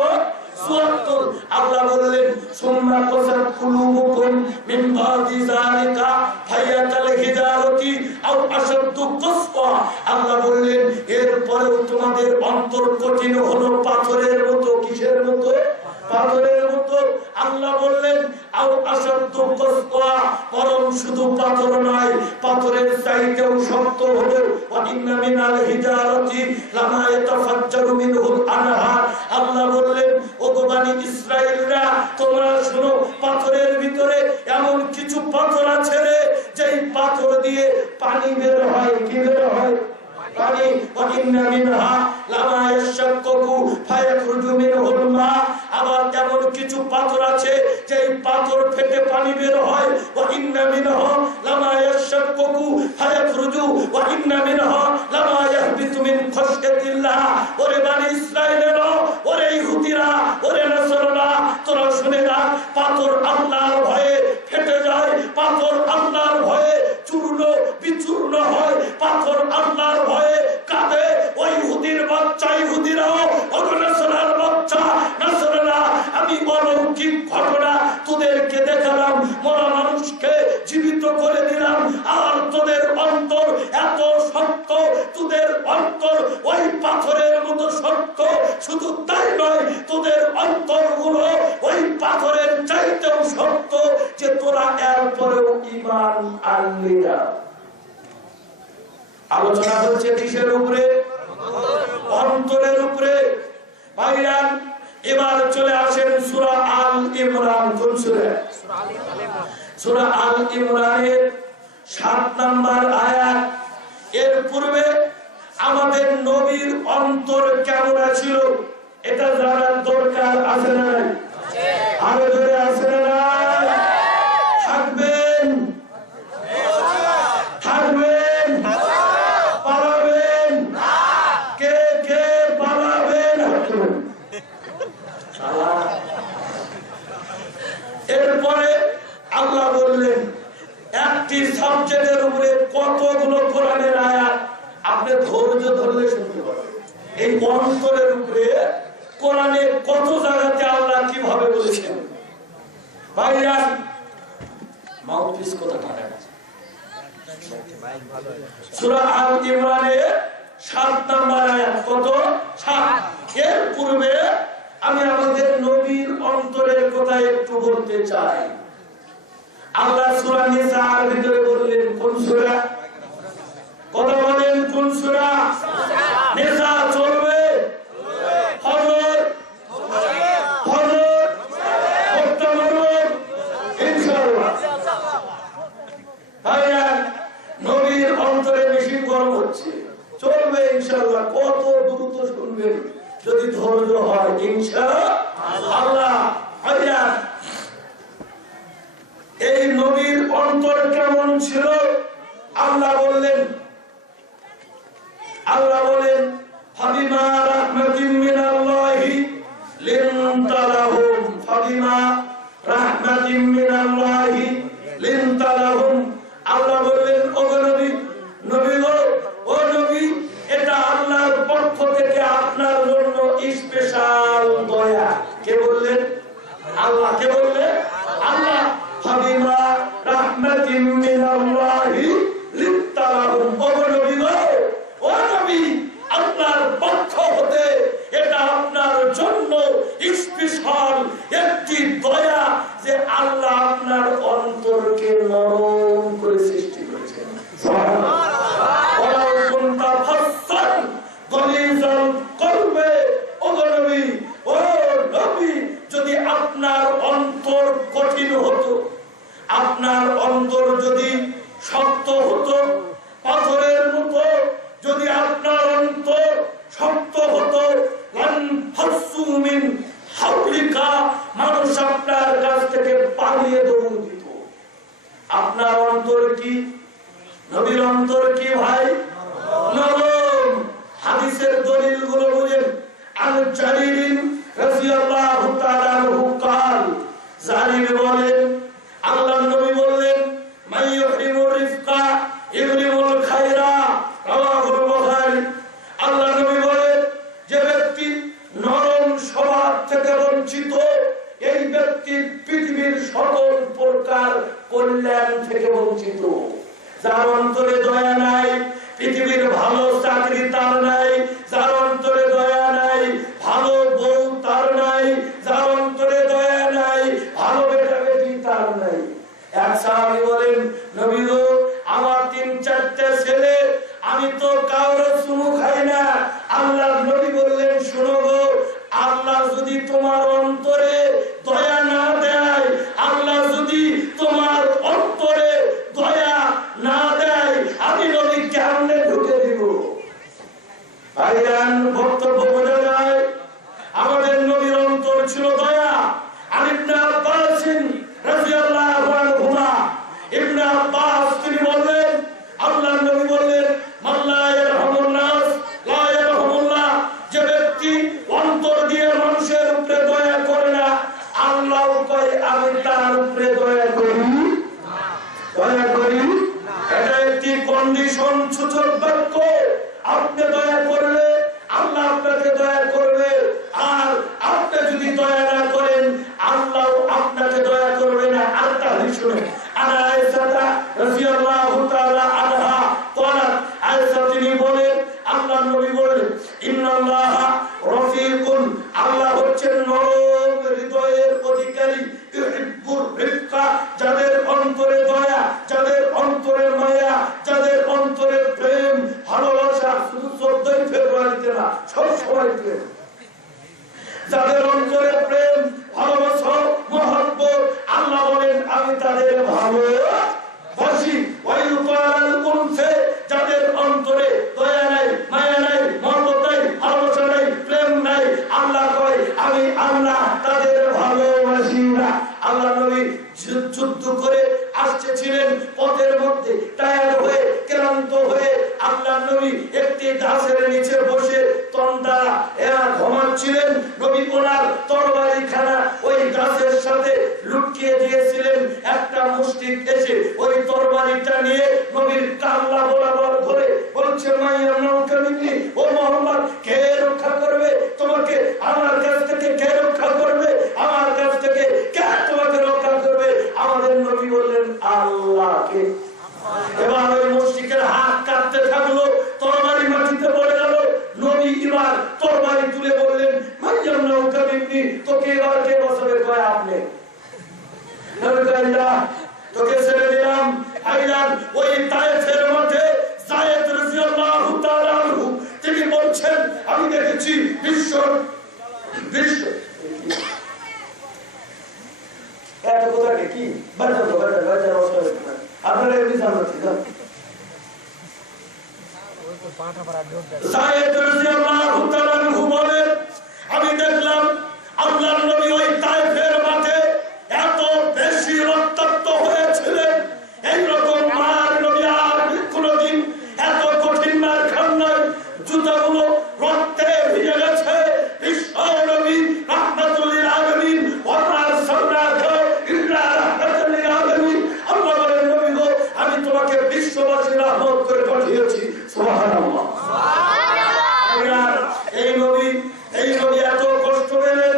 ৭৪। আল্লাহ বললেন, সুম্মা কাসাত কুলুবুকুম মিন বাদি যালিকা ফায়াতাল হিজারতি আও আশাদ্দু কাসওয়া। আল্লাহ বললেন, এরপরেও তোমাদের অন্তর কঠিন হলো পাথরের মতো। কিসের মতো? পাথরের মতো। আল্লাহ বললেন, আও আশাদ্দু কাসওয়া, বরং শুধু পাথর নয়, পাথরের চাইতেও শক্ত হলো। ওয়া ইন্না মিনাল হিজারতি লামা ইয়াতাফাজ্জারু মিনহুল আনহার। আল্লাহ বললেন, ও বনী ইসরাইলরা, তোমরা শুনো, পাথরের ভিতরে এমন কিছু পাথর আছে রে, যেই পাথর দিয়ে পানি বের হয়। কি বের হয়? পানি। ওয়া ইন্না মিনহা লামা ইয়াশাক্কাকু ফায়াখরুজু মিনহুল মা। কিছু পাথর আছে যে পাথর ফেটে পানি বের হয়, ওয়া ইন্না মিনহা লামা ইয়াশাক্কুকু ফায়াখরুজু ওয়া ইন্না মিনহা লামা ইয়াহবিতু মিন খাশয়াতিল্লাহ। ওরে বনি ইসরাঈলেরা, ওরে ইহুদিরা, ওরে নাসারারা, তোরা শুনে রাখ, পাথর আল্লাহর ভয়ে ফেটে যায়, পাথর আল্লাহর ভয়ে চূর্ণ বিচূর্ণ হয়, পাথর আল্লাহর ভয়ে কাঁদে। ওই ইহুদির বাচ্চা ইহুদিরাও, ওগো নাসারার বাচ্চা নাসারারা, আমি অলৌকিক ঘটনা তোদেরকে দেখালাম, মরা মানুষকে জীবিত করে দিলাম, আর তোদের অন্তর এত শক্ত, তোদের অন্তর ওই পাথরের মতো শক্ত। শুধু তাই নয়, তোদের অন্তরগুলো ওই পাথরের চাইতেও শক্ত, যে তোরা এরপরেও ঈমান আনলি না। আলোচনা হচ্ছে কিসের উপরে? অন্তরের উপরে। ভাইরা, এবার চলে আসেন সূরা আল ইমরান। কোন সূরা? সূরা আল ইমরানের 7 নম্বর আয়াত। এর পূর্বে আমাদের নবীর অন্তর কেমন ছিল এটা জানার দরকার আছে না? আরো ধরে আছে না? থাকবেন থাকবেন পালাবেন? কে কে পালাবেন? এরপরে আল্লাহ বললেন একটি সাবজেক্টের উপরে কতগুলো কোরআনের আয়াত আপনি ধৈর্য ধরলে শুনতে পারবেন। এই অন্তরের উপরে কোরআনে কত জায়গাতে আল্লাহ কিভাবে বলেছেন। ভাইরা, মাউথপিস কথা থাকে না। সূরা আল ইমরানের 7 নম্বর আয়াত। কত? 7। এর পূর্বে আমি আমাদের নবীর অন্তরের কথা একটু বলতে চাই। আল্লাহ সূরা নিসার ভিতরে বললেন, কোন সূরা? কথা বলেন, কোন সূরা? নিসা। চলবে? ফজর ফজর করতে পারবো ইনশাআল্লাহ। ভাইয়া, নবীর অন্তরে বেশি গরম হচ্ছে, চলবে ইনশাআল্লাহ। কত দ্রুত শুনবেন যদি ধৈর্য হয় ইনশাআল্লাহ। ভাইয়া, এই নবীর অন্তর কেমন ছিল আল্লাহ বললেন। আল্লাহ বলেন, ফাবিমা রাহমাতিন মিনাল্লাহি লিনতা লাহুম, ফাবিমা রাহমাতিন মিনাল্লাহি লিনতা লাহুম। আল্লাহ বললেন, ও নবী, নবী গো, ও নবী, এটা আল্লাহর পক্ষ থেকে আপনার জন্য স্পেশাল দয়া। কে বললেন? আল্লাহ। কে বললেন? আল্লাহ। ফাবিমা রাহমাতিন মিনাল্লাহি লিনতা লাহুম। ও নবী গো, ও নবী, আল্লাহর পক্ষ হতে এটা আপনার জন্য স্পেশাল একটি দয়া, যে আল্লাহ আপনার অন্তরকে নরম করে সৃষ্টি করেছেন। যদি আপনার অন্তর কঠিন হতো, আপনার অন্তর যদি শক্ত হতো, পাথরের মতো যদি আপনার অন্তর শক্ত হতো, মানুষ আপনার কাছ থেকে পালিয়ে দৌড় দিত। আপনার অন্তর কি? নবীর অন্তর কি ভাই? নরম। হাদিসের দলিল গুলো বুঝেন। আল জারির রাদিয়াল্লাহু তাআলা আনহু قال, জারির বলেন, আল্লাহর নবী বললেন, মাইয়ুহিবুর রিফকা ইউরিবুল খায়রা, রাওয়াহুল বুখারী। আল্লাহর নবী বলেন, যে ব্যক্তি নরম স্বভাব থেকে বঞ্চিত, এই ব্যক্তি পৃথিবীর সকল প্রকার কল্যাণ থেকে বঞ্চিত। যার অন্তরে দয়া নাই, পৃথিবীর ভালো চাকরি তার নাই। যার অন্তরে দয়া নাই, ভালো বউ তার নাই। যার অন্তরে দয়া নাই, ভালো বেটা বেটি তার নাই। এক সাহাবী বলেন, নবী গো, আমার 3-4টা ছেলে, আমি তো কাউরে চুমু খাই না। আল্লাহর নবী বললেন, শোনো গো, আল্লাহ যদি তোমার অন্তরে দয়া না দেয়, আল্লাহ যদি তোমার অন্তরে দয়া না দেয়, আমি নবী কেমনে ঢুকে দিব? ভাইয়ান, বক্তব্য বোঝা যায়। আমাদের নবীর অন্তর ছিল দয়া। আমি তার উপরে দয়া করি এটা একটি কন্ডিশন সূচক বাক্য। আপনি দয়া করলে আল্লাহ আপনাকে দয়া করবে, আর আপনি যদি দয়া না করেন আল্লাহ আপনাকে দয়া করবে না। আরেকটা হাদিস শুনেন, আয়েশা রাদিয়াল্লাহু তাআলা আনহা قالت, আয়েশা তিনি বলেন আল্লাহর নবী বলেন, ইন্নাল্লাহা রফিকুন, আল্লাহ হচ্ছেন নরম হৃদয়ের অধিকারী, ইউহিব্বুর রিফকা, যাদের অন্তরে দয়া, যাদের অন্তরে মায়া, যাদের অন্তরে প্রেম ভালোবাসা, শুধু 14 ফেব্রুয়ারিতে না, সব সময় প্রেম, যাদের অন্তরে প্রেম ভালোবাসা মহব্বত, আল্লাহ বলেন আমি তাদের ভালোবাসি। ওয়াইউকালাল কুনফে, যাদের অন্তরে দয়া নাই, মায়া নাই, মহব্বত নাই, ভালোবাসা নাই, প্রেম নাই, আল্লাহ কয় আমি আল্লাহ তাদের ভালোবাসি না। আল্লাহ নবী যুদ্ধ করে আসছিলেন, পথের মধ্যে টায়ার্ড হয়ে ক্লান্ত হয়ে আল্লাহ নবী একটি গাছের নিচে বসে তন্দ্রা ঘুমাচ্ছিলেন। নবী ওনার তরবারি খানা ওই গাছের সাথে লুকিয়ে দিয়েছিলেন। একটা মুশরিক এসে ওই তরবারিটা নিয়ে নবীর কাল্লা বরাবর ধরে বলছে, মাইয়া নৌকামিনী, ও মুহাম্মদ, কে রক্ষা করবে তোমাকে আমার কাছ থেকে? কে রক্ষা করবে আমার কাছ থেকে? কে তোমাকে রক্ষা করবে? আমাদের নবী বললেন আল্লাহকে। এবার ওই মুশরিকের হাত কাটতে থাকলো, তরবারি মাটিতে পড়ে গেল। নবী এবার তরবারি তুলে বললেন, মাইয়া নৌকামিনী, তোকে এবার কে বাঁচাবে? কয় আপনি। নবী কয় না, তোকে ছেড়ে দিলাম। আইলাম ওই তায়েফের মাঠে যায়েদ রাদিয়াল্লাহু তাআলা আনহু তিনি বলছেন, আমি দেখেছি বিশ্ব এটা কোথায় কি বাজার আপনারা এমনি জানতেন। যায়েদ রাদিয়াল্লাহু তাআলা আনহু বলেন, আমি দেখলাম আল্লাহর নবী ওই তায়েফের মাঠে এত বেশি রক্তাক্ত হয়েছিলেন, এইরকম মার নবী আর কোনদিন এত কঠিন মার খান নাই। জুতাগুলো রক্তে ভিজে গেছে। বিশ্ব নবী রাহমাতুল লিল আলামিন ওয়া মা আরসালনাকা ইল্লা রাহমাতাল লিল আলামিন। আল্লাহ বলেন, নবী গো, আমি তোমাকে বিশ্ববাসীর রহমত করে পাঠিয়েছি। সুবহানাল্লাহ, সুবহানাল্লাহ। এই নবী এত কষ্ট পেলেন।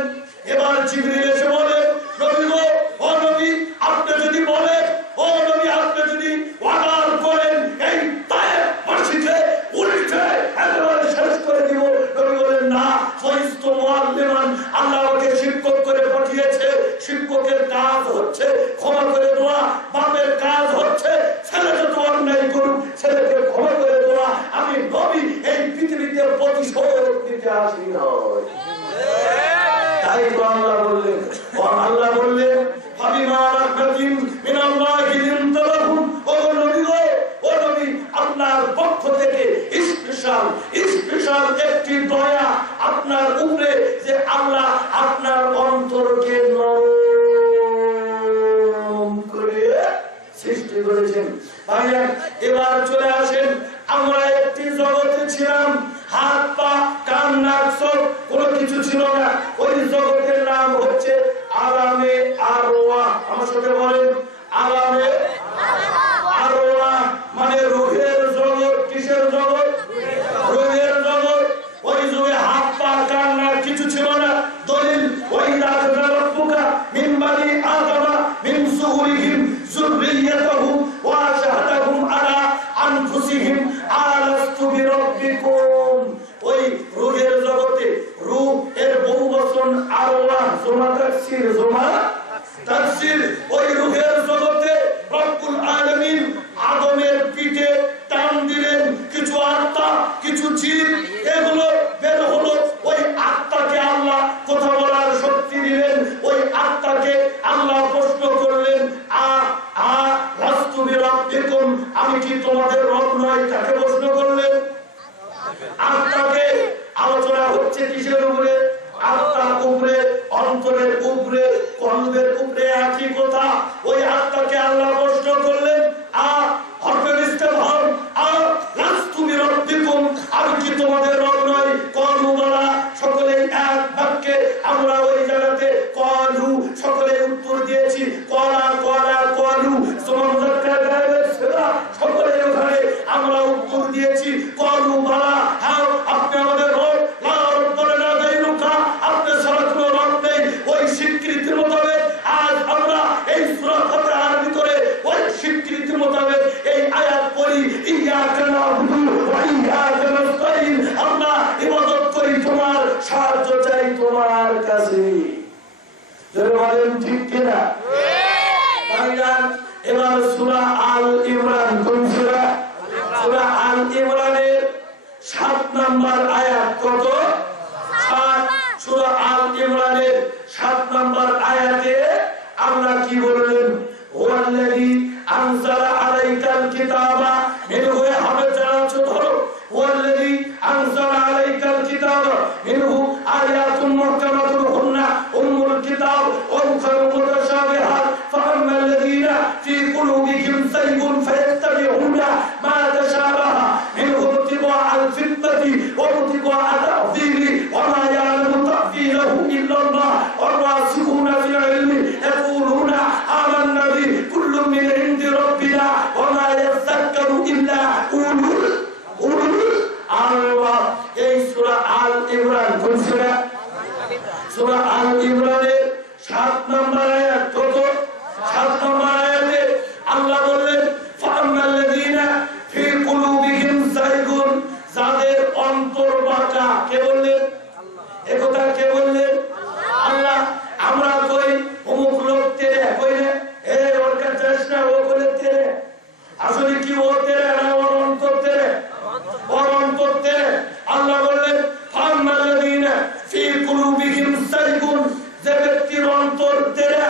এবার জিবরিল এসে বলে, নবী গো, ও নবী, আপনি যদি বলেন, ও নবী, আপনি যদি ওয়াদার করেন এই তায়েফ বাসীকে উল্টে একেবারে শেষ করে দিব। নবী বলেন, না, ফয়িস্তু মুআল্লিমান, আল্লাহ আমাকে শিক্ষক করে পাঠিয়েছে। শিক্ষকের কাজ হচ্ছে ক্ষমা করে দেওয়া, বাপের কাজ হচ্ছে ছেলে যত অন্যায় করুক ছেলেকে ক্ষমা করে দেওয়া। আমি নবী এই পৃথিবীতে প্রতিশোধ নিতে আসি নয়। তাই তো আল্লাহ বললেন ফাবিমা রাহমাতিন মিনাল্লাহি লিনতা লাহুম, ও নবী গো, ও নবী, আল্লাহর পক্ষ থেকে স্পেশাল একটি দয়া আপনার উপরে, যে আল্লাহ আপনার অন্তরকে নরম করে সৃষ্টি করেছেন। ভাইয়া, এবার চলে আসেন, আমরা একটি জগতে ছিলাম, হাত পা কান নাক চোখ কোনো কিছু ছিল না। ওই জগতের নাম হচ্ছে আলামে আরওয়াহ। আমার সাথে বলেন, আলামে আরওয়াহ মানে রূহের জগৎ। কিসের জগৎ? রূহের জগৎ। ওই যুগে হাত পা কান নাক কিছু ছিল না। দলিল, ওই রাজা রব্বুকা মিন বানি আদমা মিন সুহুরিহিম যুররিয়াতাহুম ওয়া শাহাদাহুম আলা আনফুসিহিম আলাস্তু বিরাব্বিকুম। ওই রূহের জগতে, রূহ এর বহুবচন আরওয়াহ, জমা তাফসীর। ওই রূহের জগতে রব্বুল আলামিন আদমের পিঠে টান দিলেন, কিছু আত্মা, কিছু জীব, এগুলো বের হলো। ওই আত্মাকে আল্লাহ কথা বলার শক্তি দিলেন। ওই আত্মাকে আল্লাহ প্রশ্ন করলেন, লাস্তু বিরাব্বিকুম, আমি কি তোমাদের রব নয়? কাকে প্রশ্ন করলেন? আত্মাকে। আলোচনা হচ্ছে কিসের উপরে? আত্মার উপরে, অন্তরের উপরে, কলবের উপরে, একই কথা। ওই আত্মাকে আল্লাহ প্রশ্ন করলেন, আমি কি তোমাদের রব নয়? কলু বলা, সকলে এক বাক্যে আমরা ওই জায়গাতে কলু সকলে উত্তর দিয়ে বলেন ঠিক কিনা? ভাইজান, এবার সূরা আল ইমরান, কোন সূরা? সূরা আল ইমরানের 7 নম্বর আয়াত। কত? 7। সূরা আল ইমরানের 7 নম্বর আয়াতে আল্লাহ কি বললেন? ওয়াল্লাযী আনজালা আলাইকাল কিতাবা, মিনহু হাফেজাতুন, ধরো। ওয়াল্লাযী আনজালা আলাইকাল কিতাবা মিনহু আয়াতুন মুহকামাতুন হুন্না উম্মুল কিতাব ওয়া উখারু মুতাশাবিহাত ফাআম্মাল্লাযীনা ফী কুলুবিহিম যায়গুন ফায়াত্তাবিউনা মা তাশাবাহা মিনহু ইবতিগাআল ফিতনাতি ওয়া ইবতিগাআ তা'যীলি ওয়া মা ইয়া'লামু তা'যীলাহু ইল্লাল্লাহ ওয়া রাসিখুনা ফিল ইলমি ইয়াকুলুনা আমান্না বিহি কুল্লুম মিন ইনদি রাব্বিনা ওয়া মা ইয়াযাক্কারু ইল্লা উলুল আলবাব। এই সূরা আল ইমরান, কোন সূরা? সূরা আল ইমরানের 7 নম্বর আয়াত। কত? 7 নম্বর আয়াতে আল্লাহ বললেন ফাআম্মাল্লাযীনা ফী কুলুবিহিম যায়গুন, যাদের অন্তর বাঁকা। কে বললেন? একথা কে বললেন? আল্লাহ। আমরা কই অমুক লোক তেরে, কই না এই ওর কাছে যাস না, ও বলে তেরে। আসলে কি ও তেরে না ওর অন্তর তেরে? ওর অন্তর তেরে। আল্লাহ বললেন ফাআম্মাল্লাযীনা ফী কুলুবিহিম যায়গুন, যে ব্যক্তির অন্তর তেরে,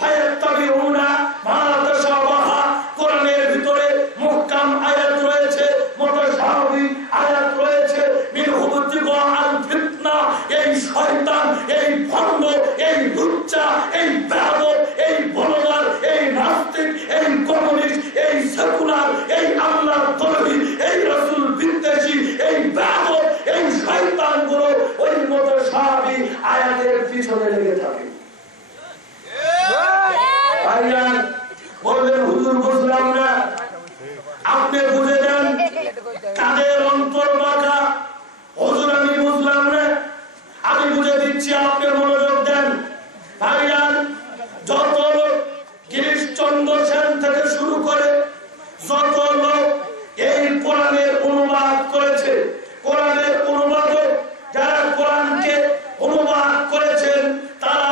ফায়াত্তাবিউনা মা তাশাবাহা, কোরআনের ভিতরে মুহকাম আয়াত রয়েছে, মুতাশাবিহ আয়াত রয়েছে, মিনহু ইবতিগাআল ফিতনা, এই শয়তান, এই ভণ্ড, এই লুচ্চা, এই বেয়াদব, এই বলগার, এই নাস্তিক, এই কমিউনিস্ট, এই সেকুলার, এই আল্লাহর দরদি, এই রাসূল বিদ্বেষী, এই বেয়াদব, এই শয়তানগুলো ওই মুতাশাবিহ আয়াতের পিছনে লেগে থাকে। ভাইজান বললেন হুজুর বুঝলাম না, আপনি বুঝে দেন কাদের অন্তর বাঁকা। হুজুর আমি বুঝলাম না, আমি বুঝে দিচ্ছি, আপনি মনোযোগ দেন। ভাইজান, যত লোক গিরিশচন্দ্র সেন থেকে শুরু করে যত লোক এই কোরআনের অনুবাদ করেছে, কোরআনের অনুবাদক যারা কোরআনকে অনুবাদ করেছেন, তারা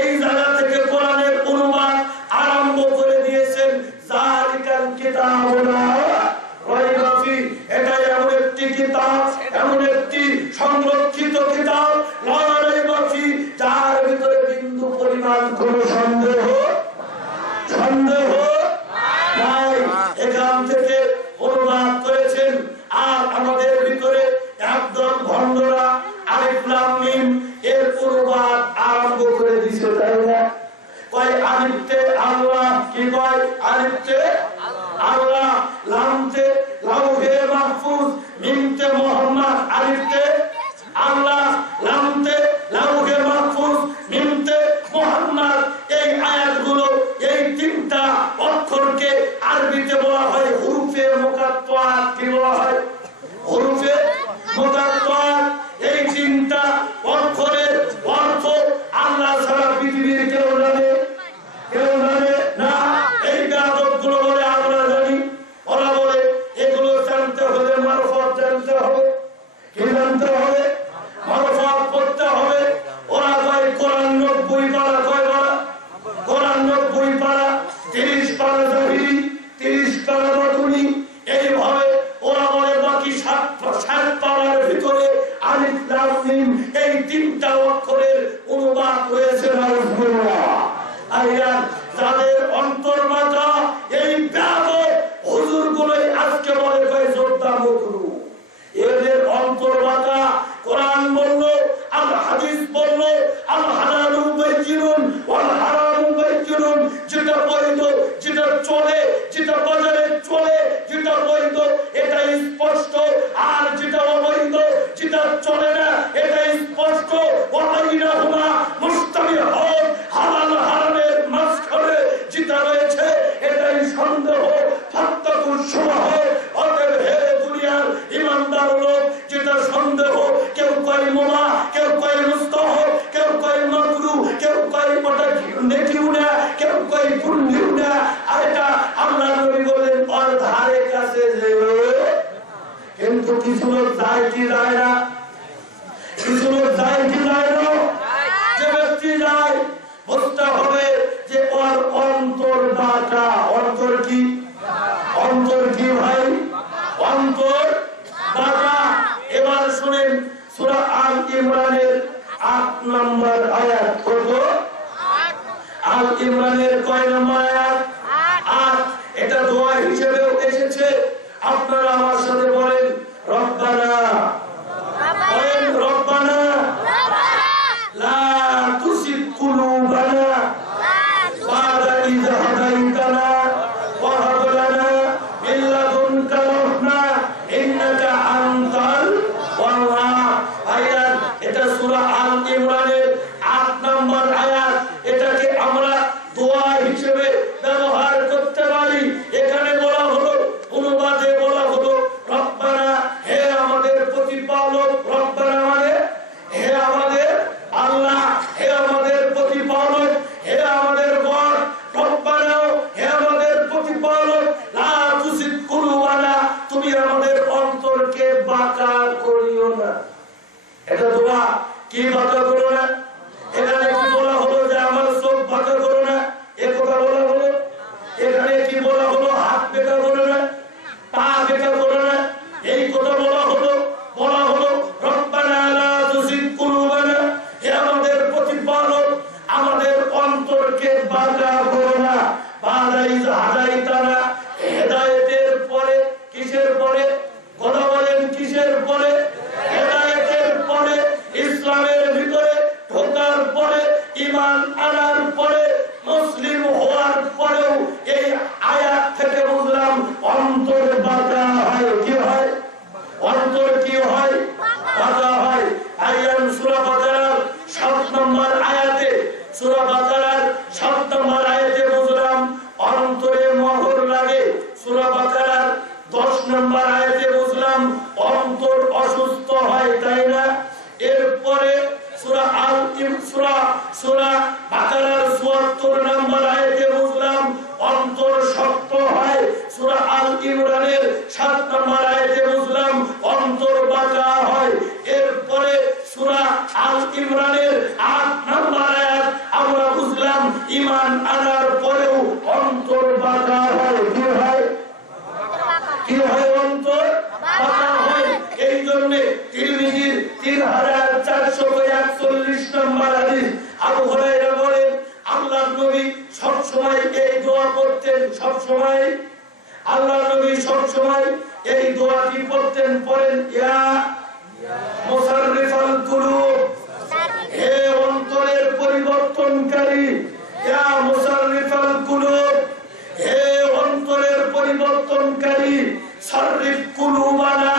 এই জায়গা থেকে কোরআনের অনুবাদ আরম্ভ করে দিয়েছেন। যালিকাল কিতাবু লা রাইবা ফীহ, এটা এমন একটি কিতাব, এমন একটি সংরক্ষিত কিতাব, লা রাইবা ফীহ, যার ভিতরে বিন্দু পরিমাণ কোনো সন্দেহ নাই। এখান থেকে অনুবাদ করেছেন। আর আমাদের ভিতরে একদম ভণ্ডরা আলিফ লাম মিম এর অনুবাদ আরম্ভ করে দিয়েছে, তাই না? কয় আলিফতে আল্লাহ, কি কয়? আলিফতে আল্লাহ, লামতে লাউহে মাহফুজ, মিমতে মুহাম্মদ, আলিফতে আল্লাহ, লামতে লাউহে মাহফুজ, মিমতে মুহাম্মদ। এই আয়াতগুলো, এই 3টা অক্ষরকে আরবিতে বলা হয় হুরুফে মুকাত্তাআত। কি বলা হয়? হুরুফে মুকাত্তাআত। এই 3টা অক্ষরের অর্থ আল্লাহ ছাড়া পৃথিবীর কেউ জানে? কেউ জানে না। এই বেয়াদবগুলো বলে আমরা জানি, ওরা বলে এগুলো জানতে হলে মারফত জানতে হবে। কি জানতে হবে? মারফত করতে হবে। ওরা কয় কোরআন 90 পারা, কয় পারা? কোরআন 90 পারা, 30 পারা জাহিরি, 30 পারা বাতুনি। এইভাবে ওরা বলে বাকি 60 পারার ভিতরে আলিফ লাম মিম এই 3টা অক্ষরের অনুবাদ হয়েছে। নাউজুবিল্লাহ। আইয়া যাদের অন্তর বাঁকা, এই বেয়াদব হুজুরগুলোই আজকে বলে কয় যোদ্ধা মকরু। এদের অন্তর বাঁকা। কোরআন বলল, আল হাদিস বলল, আল হালালু বাইয়িনুন ওয়াল হারামু বাইয়িনুন, যেটা বৈধ, যেটা চলে, যেটা বাজারে চলে, যেটা বৈধ এটা স্পষ্ট, আর যেটা অবৈধ, যেটা চলে না এটা স্পষ্ট। ওয়া বাইনাহুমা মুস্তাবিহাত, হালাল হারামের মাঝখানে যেটা রয়েছে এটাই সন্দেহ। ফাত্তাকুশ শুবহাত, অতএব হে দুনিয়ার ইমানদার লোক, যেটা সন্দেহ, কেউ কয় মোলা, কেউ কয় মুস্তাহাব, কেউ কয় মাকরু, কেউ কয় ওটা নেকিও না, কেউ কয় পুণ্যও না। আর এটা আল্লাহ নবী বলেন ওর ধারে কাছে যেও। কিন্তু কিছু লোক যায় কি যায় না? কিছু লোক যায় কি যায় না? যে ব্যক্তি যায় বুঝতে হবে আল ইমরানের কয় নম্বর আয়াত? 8। এটা দোয়া হিসেবেও এসেছে। আপনারা আমার সাথে বলেন রব্বানা, বলেন রব্বানা লা তুসিগ কুলুবানা বা'দা ইয হাদাইতানা ওয়া হাব লানা মিন লাদুনকা রাহমা ইন্নাকা আনতাল ওয়াহ্হাব। আয়াত এটা সূরা আল ইমরানের 8 নম্বর আয়াত। এটাকে আমরা দোয়া হিসেবে ব্যবহার করতে পারি। এখানে বলা হলো, অনুবাদে বলা হলো রব্বানা, হে আমাদের প্রতিপালক। রব্বানা মানে হে আমাদের আল্লাহ, হে আমাদের প্রতিপালক, হে আমাদের বর। রব্বানা, হে আমাদের প্রতিপালক, লা তুসিগ কুলুবানা, তুমি আমাদের অন্তরকে বাঁকা করিও না। এটা দোয়া। কি বাঁকা করো না? এখানে কি বলা হলো যে আমার চোখ বাঁকা করো না? এ কথা বলা হলো? এখানে কি বলা হলো হাত বেঁকা করো না, পা বেঁকা করো না? এই কথা বলা হলো? বলা হলো রব্বানা লা তুসিগ কুলুবানা, হে আমাদের প্রতিপালক, আমাদের অন্তরকে বাঁকা করো না। বা'দা ইয হাদাইতানা, হেদায়েতের পরে, কিসের পরে? কথা বলেন কিসের পরে? হেদায়েতের পরে, ইসলামের ভিতরে ঢোকার পরে, ঈমান আনার পরে, মুসলিম হওয়ার পরেও এই আয়াত থেকে বুঝলাম অন্তর বাঁকা হয়। কি হয়? অন্তর কি হয়? বাঁকা হয়। আয়াত সূরা বাকারার 7 নম্বর আয়াতে, সূরা বাকারার 7 নম্বর আয়াতে বুঝলাম অন্তরে মোহর লাগে। সূরা বাকারার 10 নম্বর আয়াতে বুঝলাম অন্তর অসুস্থ হয়, তাই না? এরপরে সূরা সূরা বাকারার 74 নম্বর আয়াতে বুঝলাম অন্তর শক্ত হয়। সূরা আল ইমরানের 7 নম্বর আয়াতে বুঝলাম অন্তর বাঁকা হয়। এরপরে সূরা আল ইমরানের 8 নম্বর আয়াত আমরা বুঝলাম ঈমান আনার পরেও অন্তর বাঁকা হয়। কি হয়? কি হয়? অন্তর বাঁকা হয়। এই জন্য তিরমিজির 3441 নম্বর হাদিস, আবু হুরায়রা বলেন আল্লাহর নবী সব সময় এই দোয়া করতেন। সব সময় আল্লাহর নবী সব সময় এই দোয়াটি পড়তেন। পড়েন ইয়া মুসাররিফাল কুলুব, হে অন্তরের পরিবর্তনকারী। ইয়া মুসাররিফাল কুলুব, হে অন্তরের পরিবর্তনকারী। সাররিফ কুলুবানা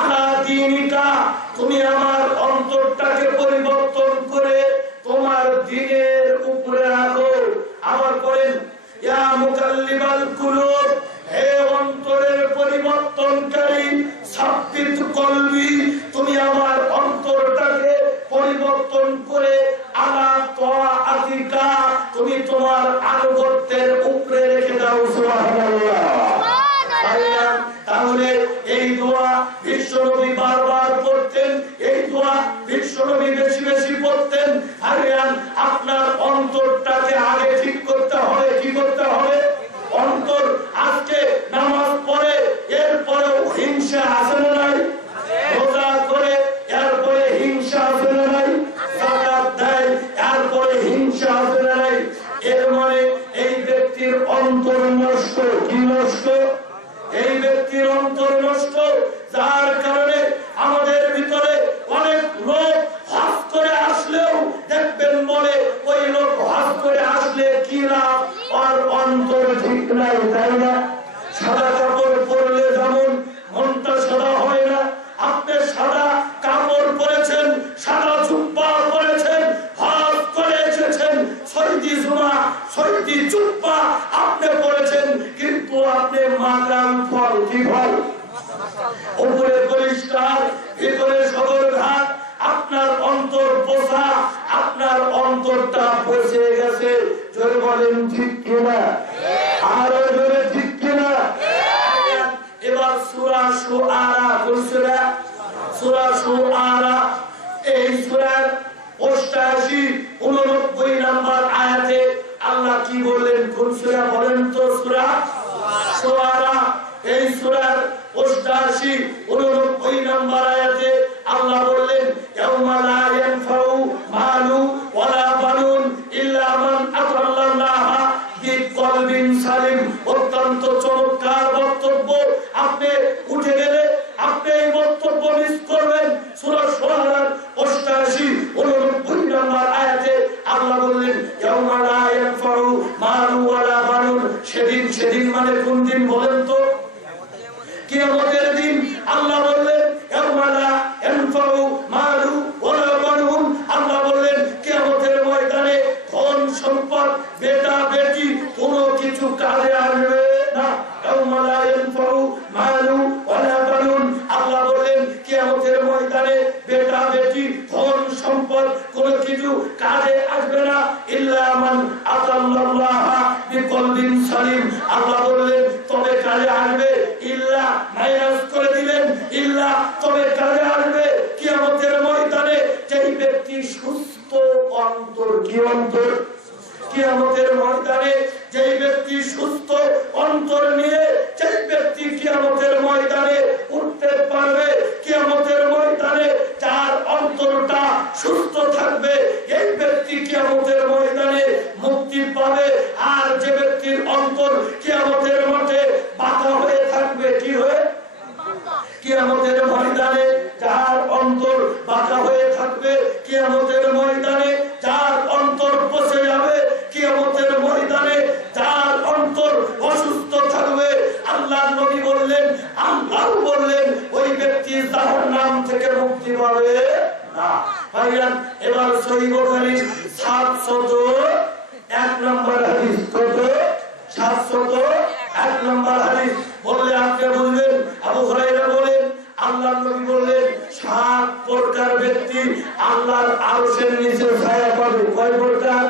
আলা দীনিকা, তুমি আমার অন্তরটাকে পরিবর্তন করে তোমার দ্বীনের উপরে রাখো। আবার করেন ইয়া মুকাল্লিবাল কুলুব, হে অন্তরের পরিবর্তনকারী। সাব্বিত কলবি, তুমি আমার অন্তরটাকে পরিবর্তন করে আলা তাআতিকা, তুমি তোমার আনুগত্যের উপরে রেখে দাও। সুবহানাল্লাহ। তাহলে এই দোয়া বিশ্বনবী বারবার পড়তেন, এই দোয়া বিশ্বনবী বেশি বেশি পড়তেন। আরিয়ান, আপনার অন্তরটাকে আগে ঠিক করতে হবে। কি করতে হবে? অন্তর। আজকে নামাজ পড়ে এরপরেও হিংসা আছে না নাই? রোজা করে এরপরে হিংসা আছে না নাই? যাকাত দেয় এরপরে হিংসা আছে না নাই? এর মানে এই ব্যক্তির অন্তর নষ্ট। কি নষ্ট? এই ব্যক্তির অন্তর নষ্ট। যার কারণে আমাদের ভিতরে অনেক লোক হজ করে আসলেও দেখবেন বলে ওই লোক হজ করে আসলে কি লাভ, আর অন্তর ঠিক নাই, তাই না? সাদা কাপড় পরলে যেমন মনটা সাদা হয় না, আপনি সাদা কাপড় পরেছেন, সাদা জুব্বা পরেছেন, হজ করে এসেছেন, 6টি জুমা 6টি জুব্বা আপনি পরেছেন, কিন্তু আপনি মাকাল ফল। কি ফল? উপরে পরিষ্কার, ভিতরে সদরঘাট। আপনার অন্তর পোষা, আপনার অন্তরটা পচে গেছে। জোরে বলেন ঠিক কিনা? আরো জোরে ঠিক কিনা? এবার সূরা শুআরা, কোন সূরা? সূরা শুআরা। এই সূরার 88 89 নম্বর আয়াতে আল্লাহ কি বললেন? কোন সূরা বলেন তো? সূরা শুআরা। এই সূরার 88 89 নম্বর আয়াতে আল্লাহ বললেন ইয়াউমা লা ইয়ানফাউ মালু ওয়ালা বানুন ইল্লা মান আতাল্লাহ সেদিন মানে কোন দিন বলেন তো? কিয়ামতের দিন। আল্লাহ বললেন ইয়াউমালা ইয়ানফাউ মালু ওয়ালা বানুন, আল্লাহ বললেন কিয়ামতের ময়দানে ধন সম্পদ বেটা বেটি কোনো কিছু কাজে আসবে না। ইয়াউমালা ইয়ানফাউ মালু ওয়ালা বানুন, আল্লাহ বললেন কিয়ামতের ময়দানে বেটা বেটি ধন সম্পদ কোনো কিছু কাজে আসবে না। ইল্লা মান আতাল্লাহ বিকলবিন সালিম, আল্লাহ বললেন তবে কাজে আসবে, ইল্লা মাইনাস করে দিলেন, ইল্লা তবে কাজে আসবে কিয়ামতের ময়দানে যেই ব্যক্তি সুস্থ অন্তর। কি অন্তর? কিয়ামতের ময়দানে যেই ব্যক্তি সুস্থ অন্তর নিয়ে যেই ব্যক্তি কিয়ামতের ময়দানে উঠতে পারবে, কিয়ামতের ময়দানে যার অন্তরটা সুস্থ থাকবে এই ব্যক্তি কিয়ামতের ময়দানে মুক্তি পাবে। আর যে ব্যক্তির অন্তর কিয়ামতের মাঠে বাঁকা হয়ে থাকবে, কি হয়ে? কিয়ামতের ময়দানে যার অন্তর বাঁকা হয়ে থাকবে, কিয়ামতের ময়দানে যার অন্তর পচে যাবে, কিয়ামতের ময়দানে যার অন্তর অসুস্থ থাকবে, আল্লাহর নবী বললেন, আল্লাহ বললেন ওই ব্যক্তি জাহান্নাম থেকে মুক্তি পাবে না। ভাইজান, এবার সহিহ বুখারীর 701 নম্বর হাদিস। কত? 701 নম্বর হাদিস বললে আপনি বুঝবেন। আবু হুরায়রা বলেন আল্লাহর নবী বললেন 7 প্রকার ব্যক্তি আল্লাহর আরশের নিচে ছায়া পাবে। কয় প্রকার?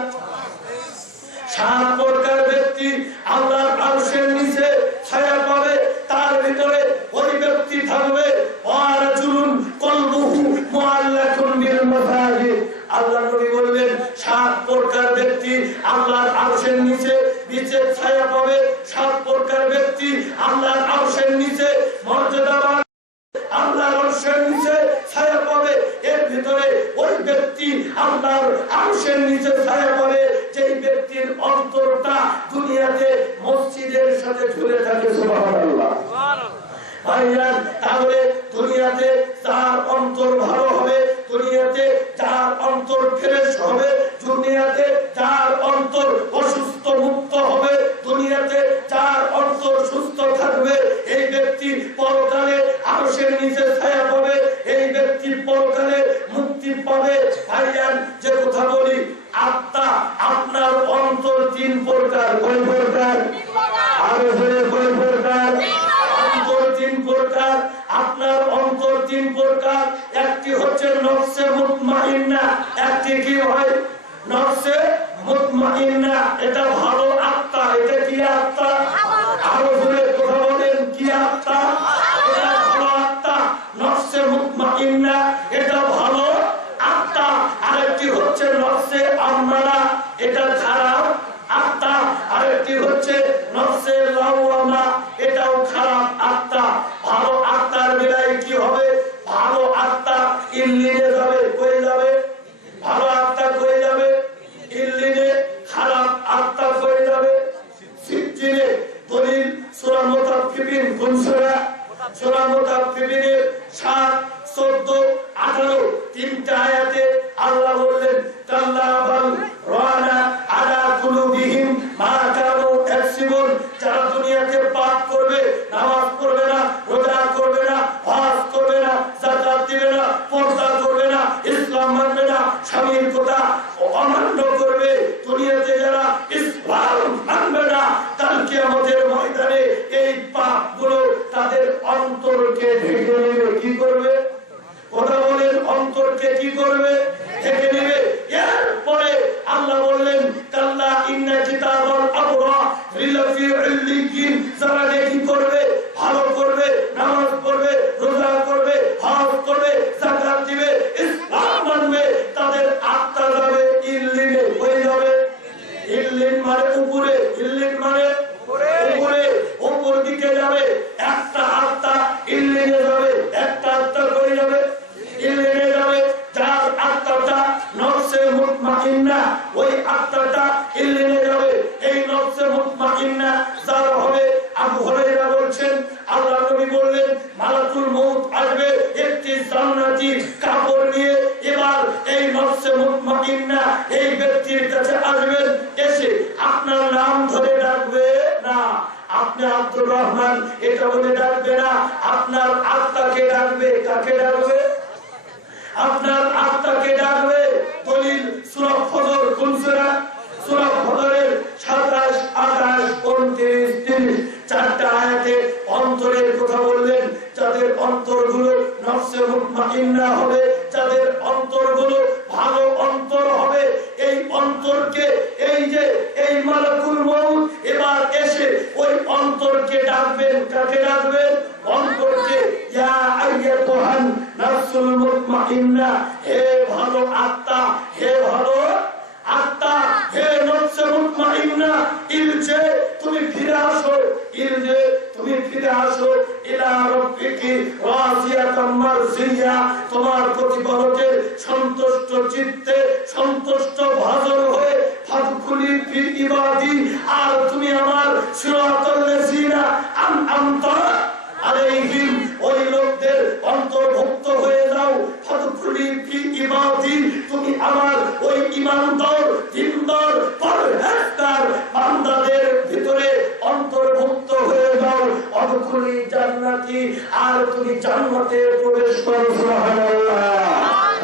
7 প্রকার ব্যক্তি আল্লাহর আরশের নিচে ছায়া পাবে। তার ভিতরে ওই ব্যক্তি থাকবে ওয়ারাজুলুন কলবুহু মুআল্লাকুন বিল মাসাজিদ। আল্লাহর নবী বললেন 7 প্রকার ব্যক্তি আল্লাহর আরশের নিচে ছায়া পাবে। 7 প্রকার ব্যক্তি আল্লাহর আরশের নিচে মর্যাদাবান আল্লাহর আরশের নিচে ছায়া পাবে। এর ভিতরে ওই ব্যক্তি আল্লাহর আরশের নিচে ছায়া পাবে যেই ব্যক্তির অন্তরটা দুনিয়াতে মসজিদের সাথে ঝুলে থাকে। সুবহানাল্লাহ। ভাইজান, তাহলে দুনিয়াতে যার অন্তর ভালো হবে, দুনিয়াতে যার অন্তর ফ্রেশ হবে, দুনিয়াতে যার অন্তর অসুস্থ মুক্ত হবে, দুনিয়াতে যার অন্তর সুস্থ থাকবে, এই ব্যক্তি পরকালে আরশের নিচে ছায়া পাবে, এই ব্যক্তি পরকালে মুক্তি পাবে। ভাইজান, যে কথা বলি, আত্মা আপনার অন্তর 3 প্রকার। কয় প্রকার? আরো জোরে কয় প্রকার? অন্তর 3 প্রকার। আপনার অন্তর 3 প্রকার। একটি হচ্ছে নফসে মুতমাইন্না, একটি কি হয়? নফসে মুতমাইন্না, এটা ভালো আত্মা। এটা কি আত্মা? আরো জোরে কথা বলেন, কি আত্মা? এটা ভালো আত্মা। নফসে মুতমাইন্না, এটা ভালো আত্মা। আরেকটি হচ্ছে নফসে আম্মারা, এটা খারাপ আত্মা। আরেকটি হচ্ছে নফসে লাওয়ামা, এটাও খারাপ আত্মা। ভালো আত্মার বেলায় কি হবে? ভালো আত্মা ইল্লিনে যাবে। কই যাবে? ভালো আত্মা কই যাবে? ইল্লিনে। খারাপ আত্মা কই যাবে? সিজ্জিনে। দলিল সূরা মুতাফফিফিন। কোন সূরা? সূরা মুতাফফিফিনের 7, 14, 18 তিনটা আয়াতে আল্লাহ বললেন কাল্লা বাল রানা আলা কুলুবিহিম মা কানু ইয়াকসিবুন। যারা দুনিয়াতে পাপ করবে, নামাজ পড়বে না, রোজা করবে না, হজ করবে না, যাকাত দিবে না, পর্দা করবে না, ইসলাম মানবে না, স্বামীর কথা অমান্য করবে, দুনিয়াতে যারা ইসলাম মানবে না, কাল কিয়ামতের ময়দানে এই পাপগুলো তাদের অন্তরকে ঢেকে নেবে। কি করবে? কথা বলেন, অন্তরকে কি করবে? ঢেকে নেবে। এরপরে আল্লাহ বললেন কাল্লা ইন্না কিতাবাল আবরার লিফি ইল্লিয়িন। যারা নেকি করবে, ভালো করবে, নামাজ পড়বে, রোজা করবে, হজ করবে, যাকাত দিবে, ইসলাম মানবে, তাদের আত্মা যাবে ইল্লিনে। হয়ে যাবে ইল্লিন মানে উপরে, ইল্লিন মানে উপরে, উপর দিকে যাবে। একটা আত্মা ইল্লিনে যাবে, একটা আত্মা হয়ে যাবে ইল্লিনে যাবে। যার আত্মাটা নফসে মুতমাইন্না, ওই আত্মাটা ইল্লিনে যাবে। এই নফসে মুতমাইন্না যার হবে, আবু হুরায়রা বলছেন আল্লাহর নবী বললেন মালাকুল মউত আসবে একটি জান্নাতি কাপড় নিয়ে। এবার এই নফসে মুতমাইন্না এই ব্যক্তির কাছে আসবেন, এসে আপনার নাম ধরে ডাকবে না। আপনি আব্দুর রহমান এটা বলে ডাকবে না, আপনার আত্মাকে ডাকবে। কাকে ডাকবে? আপনার আত্মাকে ডাকবে। দলিল সূরা ফজর। কোন সূরা? সূরা ফজরের 27, 28, 29, 30 চারটা আয়াতে অন্তরের কথা বললেন। যাদের অন্তরগুলো নফসে মুতমাইন্না হবে, যাদের অন্তরগুলো ভালো অন্তর হবে, এই অন্তরকে এই যে এই মালাকুল মউত এবার এসে ওই অন্তরকে ডাকবেন। কাকে ডাকবেন? অন্তরকে। ইয়া আইয়াতুহান নাফসুল মুতমাইন্না, হে ভালো আত্মা, হে ভালো আত্মা, হে নফসে মুতমাইন্না, ইরজে তুমি ফিরে আসো, ইরজে তুমি ফিরে আসো ইলা রাব্বিকি রাজিয়াতাম মারজিয়া, তোমার প্রতিপালকের সন্তুষ্ট চিত্তে সন্তুষ্ট ভাজন হয়ে ফাদখুলি ফি ইবাদি, আর তুমি আমার সিরাতাল লাযিনা আনআমতা আলাইহিম, ওই লোকদের অন্তর্ভুক্ত হয়ে যাও। ফাদখুলি ফি ইবাদি, তুমি আমার ওই ঈমানদার দিনদার পরহেজগার বান্দাদের ভিতরে অন্তর্ভুক্ত হয়ে যাও। অদখুলি জান্নাতি, আর তুমি জান্নাতে প্রবেশ করো। সুবহানাল্লাহ।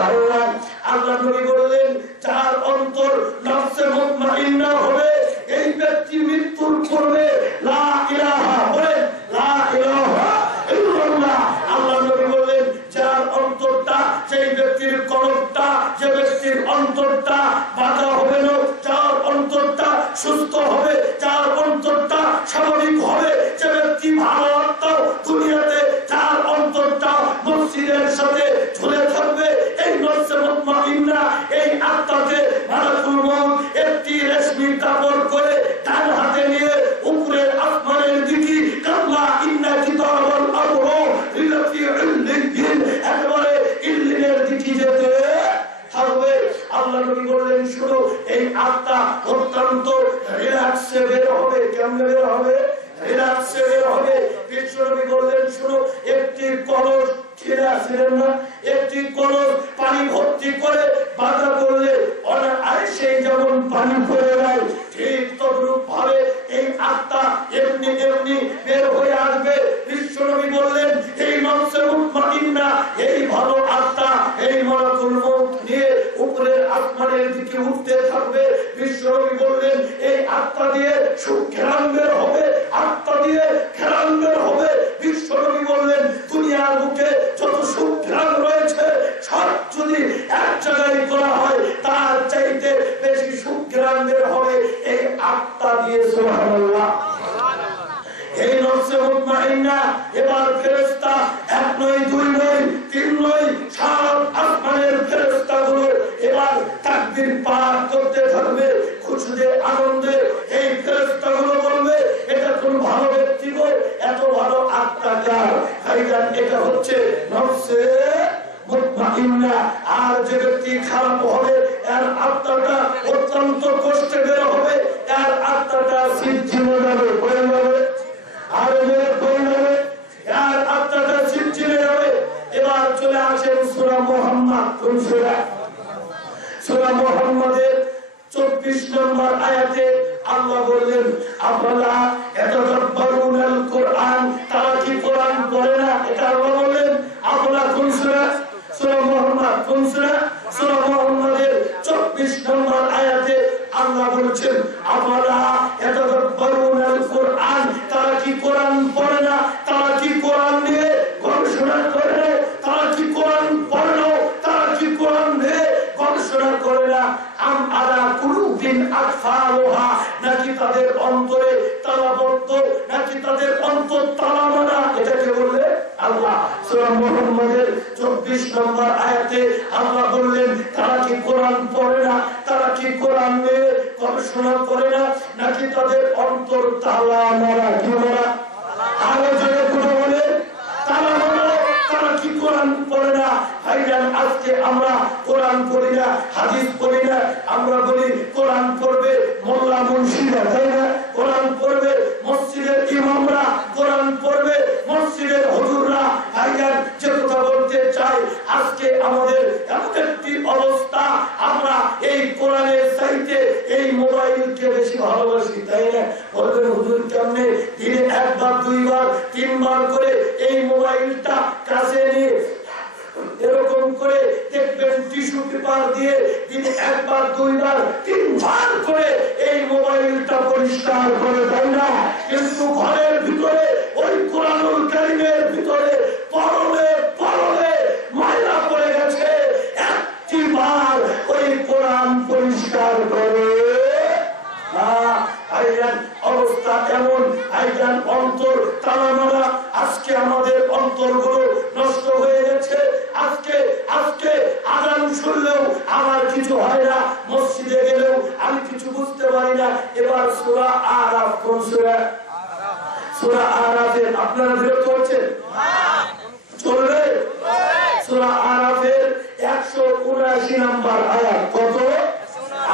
আল্লাহ আল্লাহ নবী বললেন, যার অন্তর নফসে মুতমাইন্না হবে, এই ব্যক্তি মৃত্যুর পূর্বে লা ইলাহা বলে লা ইলাহা ইল্লাল্লাহ। আল্লাহ নবী বললেন, যার অন্তরটা, সেই ব্যক্তির কলবটা, যে ব্যক্তির অন্তরটা বাধা হবে না, যার অন্তরটা সুস্থ হবে, যার অন্তরটা স্বাভাবিক হবে, যে ব্যক্তি ভালো আত্মা দুনিয়াতে, যার অন্তরটা মসজিদের সাথে ঝুলে থাকবে, এই নফসে মুতমাইন্না এই আত্মাকে মালাকুল মউত একটি রেশমি কাপড় করে ডান হাতে নিয়ে উপরের আসমানের দিকে কাল্লা ইন্না কিতাবাল আবরার লিফি ইল্লিয়িন, একেবারে ইল্লিনের দিকে যেতে থাকবে। আল্লাহ নবী বললেন, শুনো, এই আত্মা অত্যন্ত রিল্যাক্সে বের হবে। কেমন বের হবে? রিল্যাক্সে বের হবে। বিশ্ব নবী বললেন, শুনো, একটি কলস ছিঁড়ে আসলেন না, একটি কলস পানি ভর্তি করে বাধা করলে সেই যেমন পানি পড়ে যায়, ঠিক তদ্রূপ ভাবে এই আত্মা এমনি এমনি বের হয়ে আসবে। বিশ্ব নবী বললেন, এই নফসে মুতমাইন্না এই ভালো আত্মা এই মালাকুল মউত নিয়ে উপরের আসমানের দিকে উঠতে থাকবে। বিশ্ব নবী বললেন, এই আত্মা দিয়ে সুখ ঘেরান বের হবে, আত্মা দিয়ে ঘেরান বের হবে। বিশ্ব নবী বললেন, দুনিয়ার বুকে যত সুখ ঘেরান রয়েছে সব যদি এক জায়গায় করা হয়, তার চাইতে বেশি সুখ ঘেরান বের হবে এই আত্মা দিয়ে। সুবহানাল্লাহ। এই নফসে মুতমাইন্না এবার ফেরেশতা এক নয়, দুই নয়, তিন নয়, সাত আসমানের ফেরেশতাগুলো এবার তাকবীর পাঠ করতে থাকবে খুশিতে আনন্দে। এই ফেরেশতাগুলো বলবে, এটা কোন ভালো ব্যক্তি গো, এত ভালো আত্মা কার? ভাইজান, এটা হচ্ছে নফসে মুতমাইন্না। আর যে ব্যক্তি খারাপ হবে, এর আত্মাটা অত্যন্ত কষ্টে বের হবে, এর আত্মাটা সিজ্জিনে যাবে, হয়ে যাবে, আর হয়ে যাবে, এর আত্মাটা সিজ্জিনে যাবে। এবার চলে আসেন সূরা মুহাম্মদ। কোন সূরা? সূরা মুহাম্মদের 24 নম্বর আয়াতে আল্লাহ বললেন, আফালা ইয়াতাদাব্বারুনাল কুরআন, তারা কি কোরআন পড়ে না? এটা আল্লাহ বললেন। আফালা কোন সূরা? সূরা মুহাম্মদ। কোন সূরা? সূরা মুহাম্মদের 24 নম্বর আয়াতে আল্লাহ বলছেন, আফালা ইয়াতাদাব্বারুনাল কুরআন, তারা কি কোরআন পড়ে না? তারা কি কোরআন নিয়ে গবেষণা করে না? তারা কি কোরআন পড়ে না? তারা কি কোরআন নিয়ে গবেষণা করে না? আম আলা কুলুবিন আকফালুহা, নাকি তাদের অন্তরে তালাবদ্ধ, নাকি তাদের অন্তর তালা মারা? এটাকে বললে আল্লাহ। সূরা মুহাম্মদের 24 নম্বর আয়াতে আল্লাহ বললেন, তারা কি কোরআন পড়ে না? তারা কি কোরআন নিয়ে গবেষণা করে না? নাকি তাদের অন্তর তালা মারা? কি মারা? আরো জোরে কথা বলে, তালা মারা। তারা কি কোরআন পড়ে না? ভাইজান, আজকে আমরা কোরআন পড়ি না, হাদিস পড়ি না, আমরা বলি কোরআন পড়বে মোল্লা মুন্সিরা, তাই না? কোরআন পড়বে মসজিদের ইমামরা, কোরআন পড়বে মসজিদের হুজুররা। ভাইজান, যে কথা বলতে চাই, আজকে আমাদের এমন একটি অবস্থা, আমরা এই কোরআনের চাইতে এই মোবাইলকে বেশি ভালোবাসি, তাই না? বলবেন হুজুর কেমনে? দিনে একবার, দুইবার, তিনবার করে এই মোবাইলটা কাছে নিয়ে এরকম করে দেখবেন টিস্যু পেপার দিয়ে দিনে একবার, দুইবার, তিনবার করে এই মোবাইলটা পরিষ্কার করে, তাই না? কিন্তু ঘরের ভিতরে ওই কোরআনুল কারীমের ভিতরে পরলে পরলে ময়লা পড়ে গেছে, একটিবার ওই কোরআন পরিষ্কার করে অবস্থা এমন। আইজান অন্তর তালামারা, আজকে আমাদের অন্তরগুলো নষ্ট হয়ে গেছে। আজকে আজকে আজান শুনলেও আমার কিছু হয় না, মসজিদে গেলেও আমি কিছু বুঝতে পারি না। এবার সূরা আরাফ, কোন সূরা? সূরা আরাফের আপনারা বিরক্ত হচ্ছেন? চলবে? সূরা আরাফের 179 নম্বর আয়াত। কত?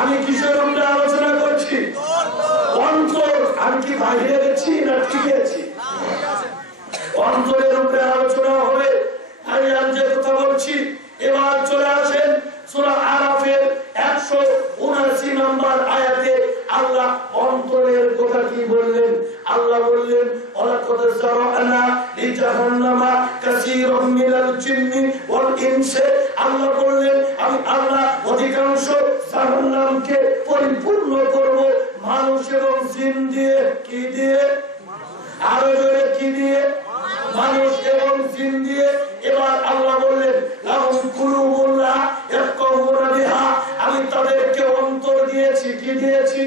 আমি কিসের উপরে আলোচনা করছি? অন্তর। আমি কি বাইরে গেছি না ঠিক আছি? অন্তরের উপরে আলোচনা হবে। আমি যে কথা বলছি, এবার চলে আসেন সূরা আরাফের 179 নম্বর আয়াতে আল্লাহ অন্তরের কথা কি বললেন? আল্লাহ বললেন ওয়ালাকাদ যারানা লিজাহান্নামা কাসীরাম মিনাল জিন্নি ওয়াল ইনসি। আল্লাহ বললেন আমি আল্লাহ অধিকাংশ জাহান্নামকে পরিপূর্ণ করব মানুষ এবং জিন দিয়ে। কি দিয়ে? আরো জোরে কি দিয়ে? মানুষ এবং জিন দিয়ে। এবার আল্লাহ বললেন লাহুম কুলুবুন লা ইয়াফকাহুনা বিহা। আমি তাদেরকে অন্তর দিয়েছি। কি দিয়েছি?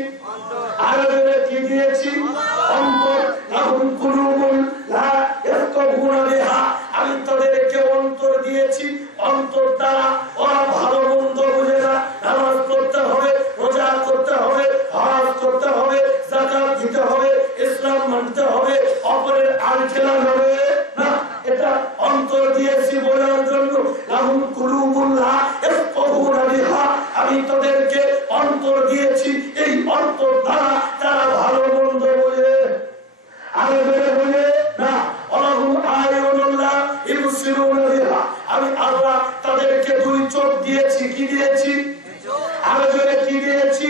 আরো জোরে কি দিয়েছি? অন্তর। লাহুম কুলুবুন লা ইয়াফকাহুনা বিহা। আমি তাদেরকে অন্তর দিয়েছি, অন্তর দ্বারা ওরা ভালো মন্দ বুঝে না। নামাজ পড়তে হবে, রোজা করতে হবে, হজ করতে হবে, যাকাত দিতে হবে, ইসলাম মানতে হবে, অপরের আল খেলা হবে না। এটা অন্তর দিয়েছি বলার জন্য। লাহুম কুলুবুন লা ইয়াফকাহুনা বিহা। আমি তাদেরকে অন্তর দিয়েছি, এই অন্তর দ্বারা তারা ভালো মন্দ বুঝে। আরো বেড়ে বুঝে না। ওয়ালাহুম আয়ুনুন লা ইবসিরুনা বিহা। আমি আল্লাহ তাদেরকে দুই চোখ দিয়েছি। কি দিয়েছি? আরো জোরে কি দিয়েছি?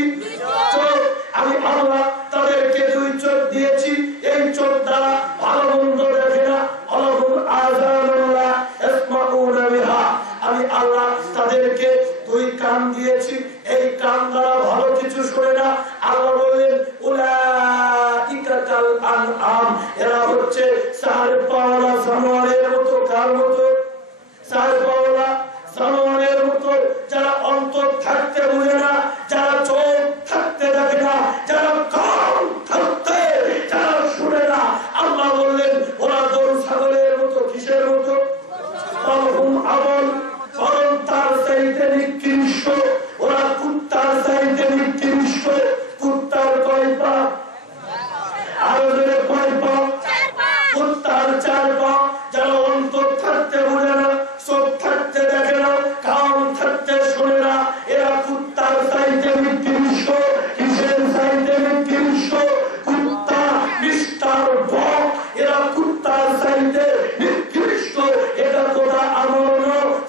চোখ। আমি আল্লাহ তাদেরকে দুই চোখ দিয়েছি, এই চোখ দ্বারা ভালো মন্দ দেখে না। ওয়ালাহুম আযানুন লা ইয়াসমাউনা বিহা। আমি আল্লাহ তাদেরকে দুই কান দিয়েছি, এই কান দ্বারা ভালো কিছু শোনে না। আল্লাহ বললেন উলাইকা কাল আনআম। এরা হচ্ছে ষাঁড় পাওয়ালা জানোয়ারের মতো। কার মতো? ষাঁড় পাওয়ালা জানোয়ারের মতো, যারা অন্তর থাকতে বুঝে না, যারা চোখ থাকতে দেখে না, যারা কান থাকতে যারা শুনে না। আল্লাহ বললেন ওরা গরু ছাগলের মতো। কিসের মতো? বালহুম আদল। বরং তার চাইতে নিকৃষ্ট। ওরা কুত্তার চাইতে নিকৃষ্ট। কুত্তার কয় পা? আরো জোরে কয় পা? কুত্তার 4 পা। যারা অন্তর থাকতে বুঝে না, চোখ থাকতে দেখে না, কান থাকতে শোনে না, এরা কুত্তার চাইতে নিকৃষ্ট। কিসের চাইতে নিকৃষ্ট? কুত্তা, মিস্টার বক, এরা কুত্তার চাইতে নিকৃষ্ট। এটা তোরা আমল।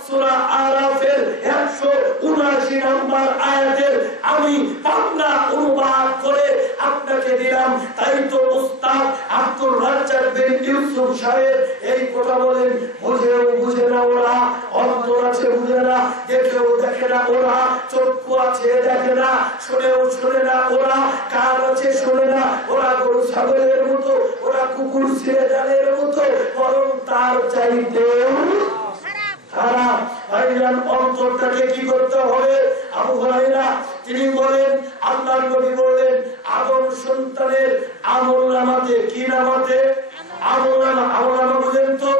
সূরা আরাফের 179 নম্বর আয়াতের আমি বাংলা অনুবাদ করে আপনাকে দিলাম। তাই তো উস্তাদ আব্দুর রাজ্জাক বিন ইউসুফ সাহেব এই কথা বলেন, বুঝেও বুঝে না ওরা, অন্তর আছে বুঝে না, দেখেও দেখে না ওরা, চক্ষু আছে দেখে না, শুনেও শুনে না ওরা, কান আছে শুনে না ওরা। গরু ছাগলের মতো, ওরা কুকুর ছেড়ে জালের মতো, বরং তার চাইতেও খারাপ। ভাইজান অন্তরটাকে কি করতে হবে? আবু হুরায়রা তিনি বলেন, আল্লাহর নবী বলেন আদম সন্তানের আমলনামাতে। কি নামাতে? আমলনামা। আমলনামা বুঝেন তো?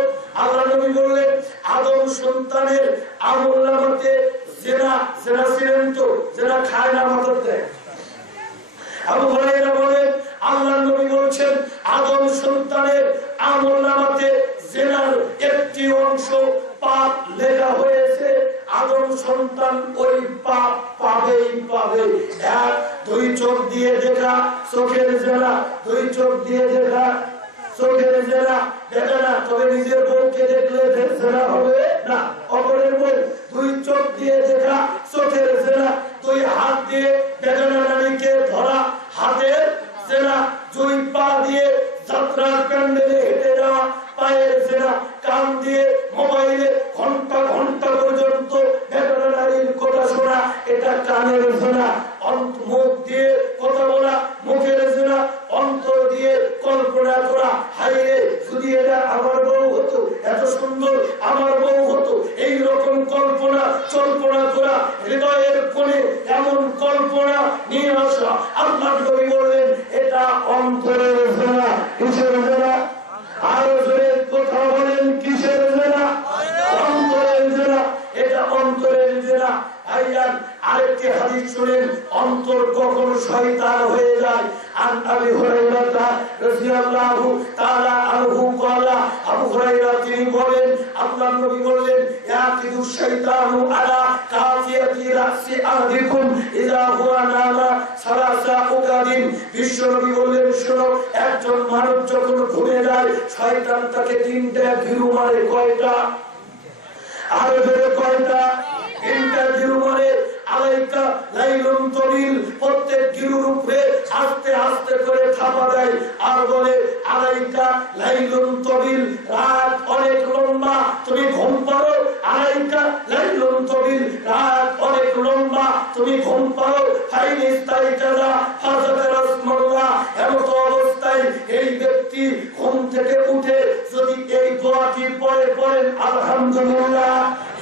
আল্লাহর নবী বললেন আদম সন্তানের আমলনামাতে জেনা। জেনা ছিলেন তো? জেনা খায় না, মাদক দেয়। আবু হুরায়রা বলেন আল্লাহর নবী বলছেন আদম সন্তানের আমলনামাতে জেনার একটি অংশ পাপ লেখা হয়েছে। আদম সন্তান ওই পাপ পাবেই পাবে। 1 2 চোখ দিয়ে দেখা চোখের জেনা, 2 চোখ দিয়ে দেখা চোখের জেনা দেখে না, তবে নিজের বউকে দেখলে জেনা হবে না, অপরের বউ। 2 চোখ দিয়ে দেখা চোখের জেনা, 2 হাত দিয়ে বেদনা নারীকে ধরা, হাতের জেনা, দুই পা দিয়ে যাত্রার প্যান্ডেলে হেঁটে যাওয়া, পায়ের জেনা, কান দিয়ে মোবাইলে ঘন্টা ঘন্টা পর্যন্ত ভেটেরিনারির কথা শোনা, এটা কানের জেনা। মুখ দিয়ে কথা বলা, মুখের জেনা। অন্তর দিয়ে কল্পনা করা, হাইরে যদি এটা আমার বউ হতো, এত সুন্দর আমার বউ হতো, এইরকম কল্পনা কল্পনা করা, হৃদয়ের কোণে এমন কল্পনা নিয়ে আসা। আল্লাহ নবী বললেন এটা অন্তরের জেনা। কিসের জেনা? আরো জোরে কথা বলেন, কিসের জেনা? অন্তরের জেনা। এটা অন্তরের জেনা। ভাইজান, আরেকটি হাদিস শুনেন, অন্তর কখন শয়তান হয়ে যায়। আন আবি হুরায়রা রাদিয়াল্লাহু তাআলা আনহু قال, আবু হুরায়রা তিনি বলেন, আল্লাহর নবী বললেন, ইয়াকিদু শাইতানু আলা কাফিয়াতি রাসি আহদিকুম ইযা হুয়া নামা সালাসা উকাদিন। বিশ্ব নবী বললেন, শোনো, একজন মানুষ যখন ঘুমিয়ে যায়, শয়তান তাকে তিনটা গিরু মারে। কয়টা? আরো ধরে কয়টা? তিনটা গিরু মারে। আলাইকা লাইলুন তবিল, প্রত্যেক গিরুর উপরে আস্তে আস্তে করে থাপা দেয় আর বলে, আলাইকা লাইলুন তবিল, রাত অনেক লম্বা, তুমি ঘুম পারো। আলাইকা লাইলুন তবিল, রাত অনেক লম্বা, তুমি ঘুম পারো। ফাইনিস্তাইকাযা ফাযাকারা ইসমাল্লাহ, এমত অবস্থায় এই ব্যক্তি ঘুম থেকে উঠে যদি এই দোয়াটি পড়ে, পড়েন আলহামদুলিল্লাহ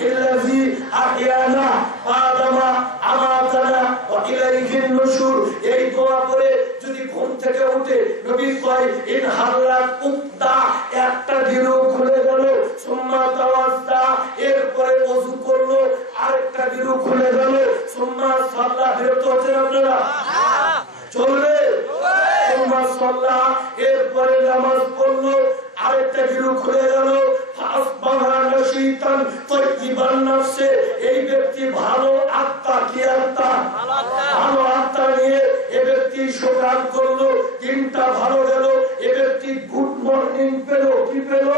ইল্লাযী আহইয়ানা বা'দামা আমাতানা ওয়া ইলাইহিন নুশুর, এই দোয়া পড়ে যদি ঘুম থেকে উঠে, নবী কয়, ইন হাল্লাত উক্তা, একটা গিরু খুলে গেল, সুম্মা তাওয়াজ্জা, এরপরে ওযু করলো, আরেকটা গিরু খুলে গেল, সুম্মা সাল্লা, বিরত হচ্ছেন আপনারা? চলবে? সুম্মা সাল্লা, এরপরে নামাজ পড়লো, আরেকটা গিরু খুলে গেল, ফাসবাহা নাশীতান তাইয়িবান নাফসে, এই ব্যক্তি ভালো আত্মা। কি আত্মা? ভালো আত্মা নিয়ে এ ব্যক্তি সকাল করলো, দিনটা ভালো গেল, এ ব্যক্তি গুড মর্নিং পেল। কি পেল?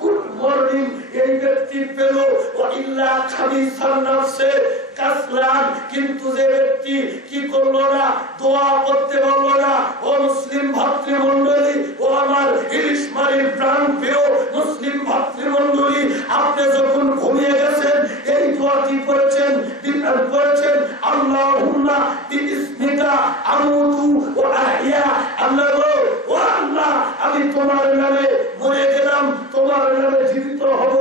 গুড মর্নিং এই ব্যক্তি পেল। ওয়া ইল্লা খাবিসান নাফসে কাসলান, কিন্তু যে ব্যক্তি কি করলো না, দোয়া করতে পারলো না, ও মুসলিম ভাতৃমণ্ডলী, ও আমার ইলিশ মারির প্রাণ প্রিয় মুসলিম ভাতৃমণ্ডলী, আপনি যখন ঘুমিয়ে গেছেন, এই দোয়াটি করেছেন, করেছেন, আল্লাহুম্মা বিইসমিকা আমুতু ওয়া আহইয়া, আল্লাহ গো, ও আল্লাহ, আমি তোমার নামে মরে গেলাম, তোমার নামে জীবিত হব।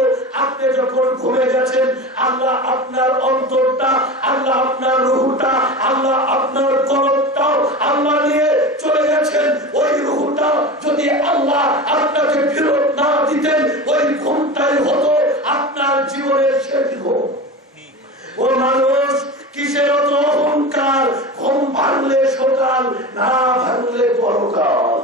আপনি যখন ঘুমিয়ে গেছেন, আল্লাহ আপনার অন্তরটা, আল্লাহ আপনার রূহটা, আল্লাহ আপনার কলবটাও আল্লাহ নিয়ে চলে গেছেন। ওই রূহটা যদি আল্লাহ আপনাকে ফেরত না দিতেন, ওই ঘুমটাই হতো আপনার জীবনের শেষ ঘুম। ও মানুষ, কিসের অত অহংকার? ঘুম ভাঙলে সকাল, না ভাঙলে পরকাল।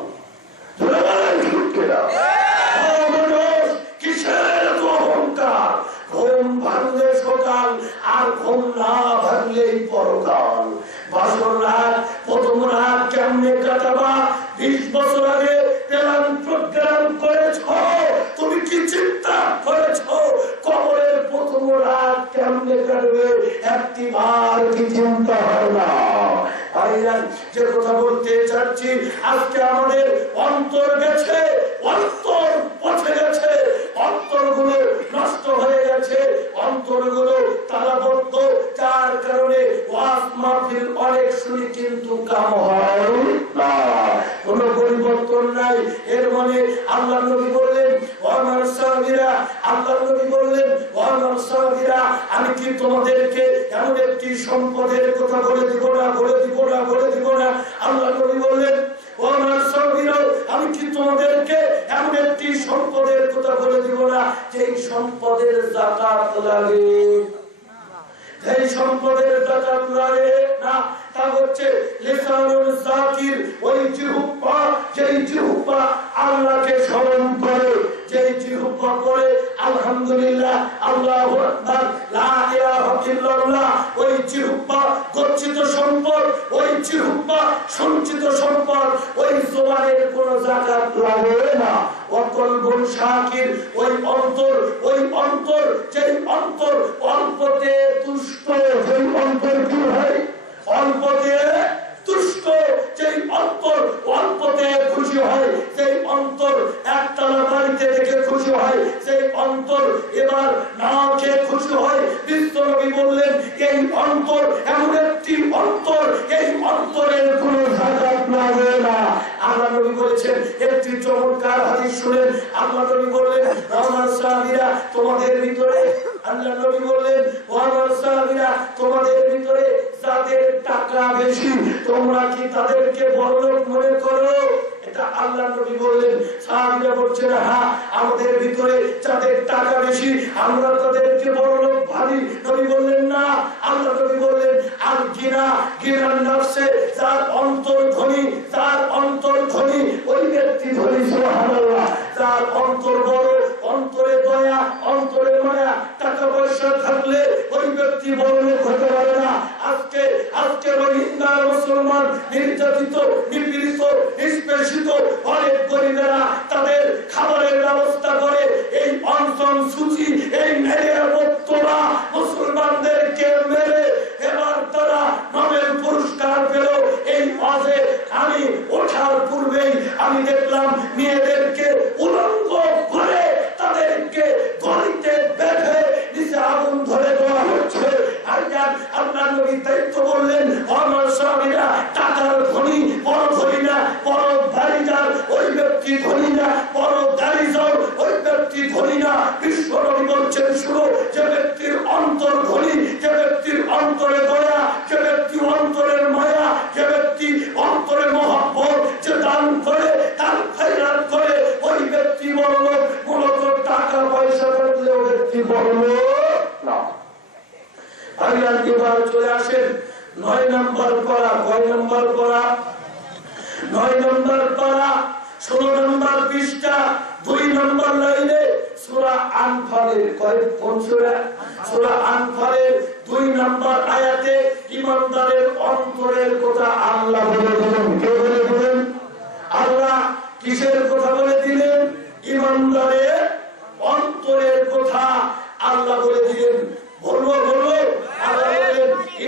কিসের এত অহংকার? ঘুম ভাঙলে সকাল, আর ঘুম না ভাঙলেই পরকাল। বাসর রাত, প্রথম রাত কেমনে কাটাবা? 20 বছর আগে প্ল্যান প্রোগ্রাম করেছ, তুমি কি চিন্তা করেছ কবরের প্রথম রাত কেমনে কাটবে? একটি বার কি চিন্তা হয় না? যে কথা বলতে চাচ্ছি, আজকে আমাদের অন্তর গেছে, অন্তর পচে গেছে, অন্তরগুলো নষ্ট হয়ে গেছে, অন্তরগুলো তালাবদ্ধ, যার কারণে ওয়াজ মাহফিল অনেক শুনি কিন্তু কাম হয় না, কোনো পরিবর্তন নাই। এর মানে আল্লাহ নবী বললেন, ওয়া আমার সাহাবীরা, আল্লাহ নবী বললেন, ওয়া আমার সাহাবীরা, আমি কি তোমাদেরকে এমন একটি সম্পদের কথা বলে দিব না, বলে দিব না, বলে দিব না? আল্লাহ নবী বললেন, ও আমার সাহাবীরা, আমি কি তোমাদেরকে এমন একটি সম্পদের কথা বলে দিব না, যেই সম্পদের যাকাত লাগে? যেই সম্পদের যাকাত লাগে না, তা হচ্ছে লিসানুল যাকির, ওই জিহ্বা, যেই জিহ্বা আল্লাহকে স্মরণ করে, যেই জিহ্বা করে আলহামদুলিল্লাহ, আল্লাহু আকবার, লা ইলাহা ইল্লাল্লাহ, ওই জিহ্বা গচ্ছিত সম্পদ, ওই জিহ্বা সঞ্চিত সম্পদ, ওই জবানের কোনো যাকাত লাগে না। অকলবুল শাকির, ওই অন্তর, ওই অন্তর, যেই অন্তর অল্পতে তুষ্ট, যেই অন্তর কি হয়? অল্পতে তুষ্ট, যেই অন্তর অল্পতে খুশি হয়, সেই অন্তর একতলা বাড়িতে দেখে খুশি হয়, সেই অন্তর এবার না খেয়ে খুশি হয়। বিশ্বনবী বললেন এই অন্তর এমন একটি অন্তর, এই অন্তরের কোনো জাকাত লাগে না। আল্লাহ নবী বলেছেন একটি চমৎকার হাদিস শুনেন। আল্লাহ নবী বললেন আমার সাহাবীরা তোমাদের ভিতরে, আল্লাহ নবী বললেন ও আমার সাহাবীরা তোমাদের ভিতরে যাদের টাকা বেশি তোমরা কি তাদেরকে বড়লোক মনে করো? এটা আল্লাহ নবী বললেন। সাহাবীরা বলছেন হ্যাঁ, আমাদের ভিতরে যাদের টাকা বেশি আমরা তাদেরকে বড়লোক ভাবি। নবী বললেন না, আল্লাহ নবী বললেন আল গিনা গিনার নফসে, যার অন্তর ধনী, যার অন্তর ধনী ওই ব্যক্তি ধনী। সুবহানাল্লাহ। যার অন্তর বড়, অন্তরে দয়া, অন্তরে মায়া, টাকা পয়সা থাকলে ওই ব্যক্তি বড়লোক হতে পারে না। আজকে রোহিঙ্গা মুসলমান নির্যাতিত, নিপীড়িত, নিষ্পেষিত অনেক গরিবেরা তাদের খাবারের ব্যবস্থা করে এই অনশন সূচি, এই মেরে বক্তরা মুসলমানদেরকে মেরে এবার তারা নোবেল পুরস্কার পেল এই ওয়াজে। আমি ওঠার পূর্বেই আমি দেখলাম মেয়েদেরকে উলঙ্গ করে তাদেরকে গলিতে বেঁধে নিচে আগুন ধরে দেওয়া হচ্ছে। আল্লাহ নবী তাই তো বললেন আমার স্বামীরা টাকার ধনী বড় ধনী না, বড় বাড়িদার ওই ব্যক্তি ধনী না, বড় গাড়িদার ওই ব্যক্তি ধনী না। বিশ্ব নবী বলছেন শুনো, যে ব্যক্তির অন্তর ধনী, যে ব্যক্তির অন্তরে দয়া, যে ব্যক্তি অন্তরের মায়া, যে ব্যক্তি অন্তরে মহব্বত, যে দান করে, তার খয়রাত করে ওই ব্যক্তি বড়লোক। মূলত টাকা পয়সা থাকলে ওই ব্যক্তি বড়লোক না। এবার চলে আসেন 9 নম্বর পারা। কয় নম্বর পারা? 9 নম্বর পারা, 16 নম্বর পৃষ্ঠা, 2 নম্বর লাইনে সূরা আনফালের কোন সূরা? সূরা আনফালের 2 নম্বর আয়াতে ঈমানদারের অন্তরের কথা আল্লাহ বলে দিলেন। কে বলে দিলেন? আল্লাহ। কিসের কথা বলে দিলেন? ঈমানদারের অন্তরের কথা আল্লাহ বলে দিলেন। বলবো আল্লাহ বলেন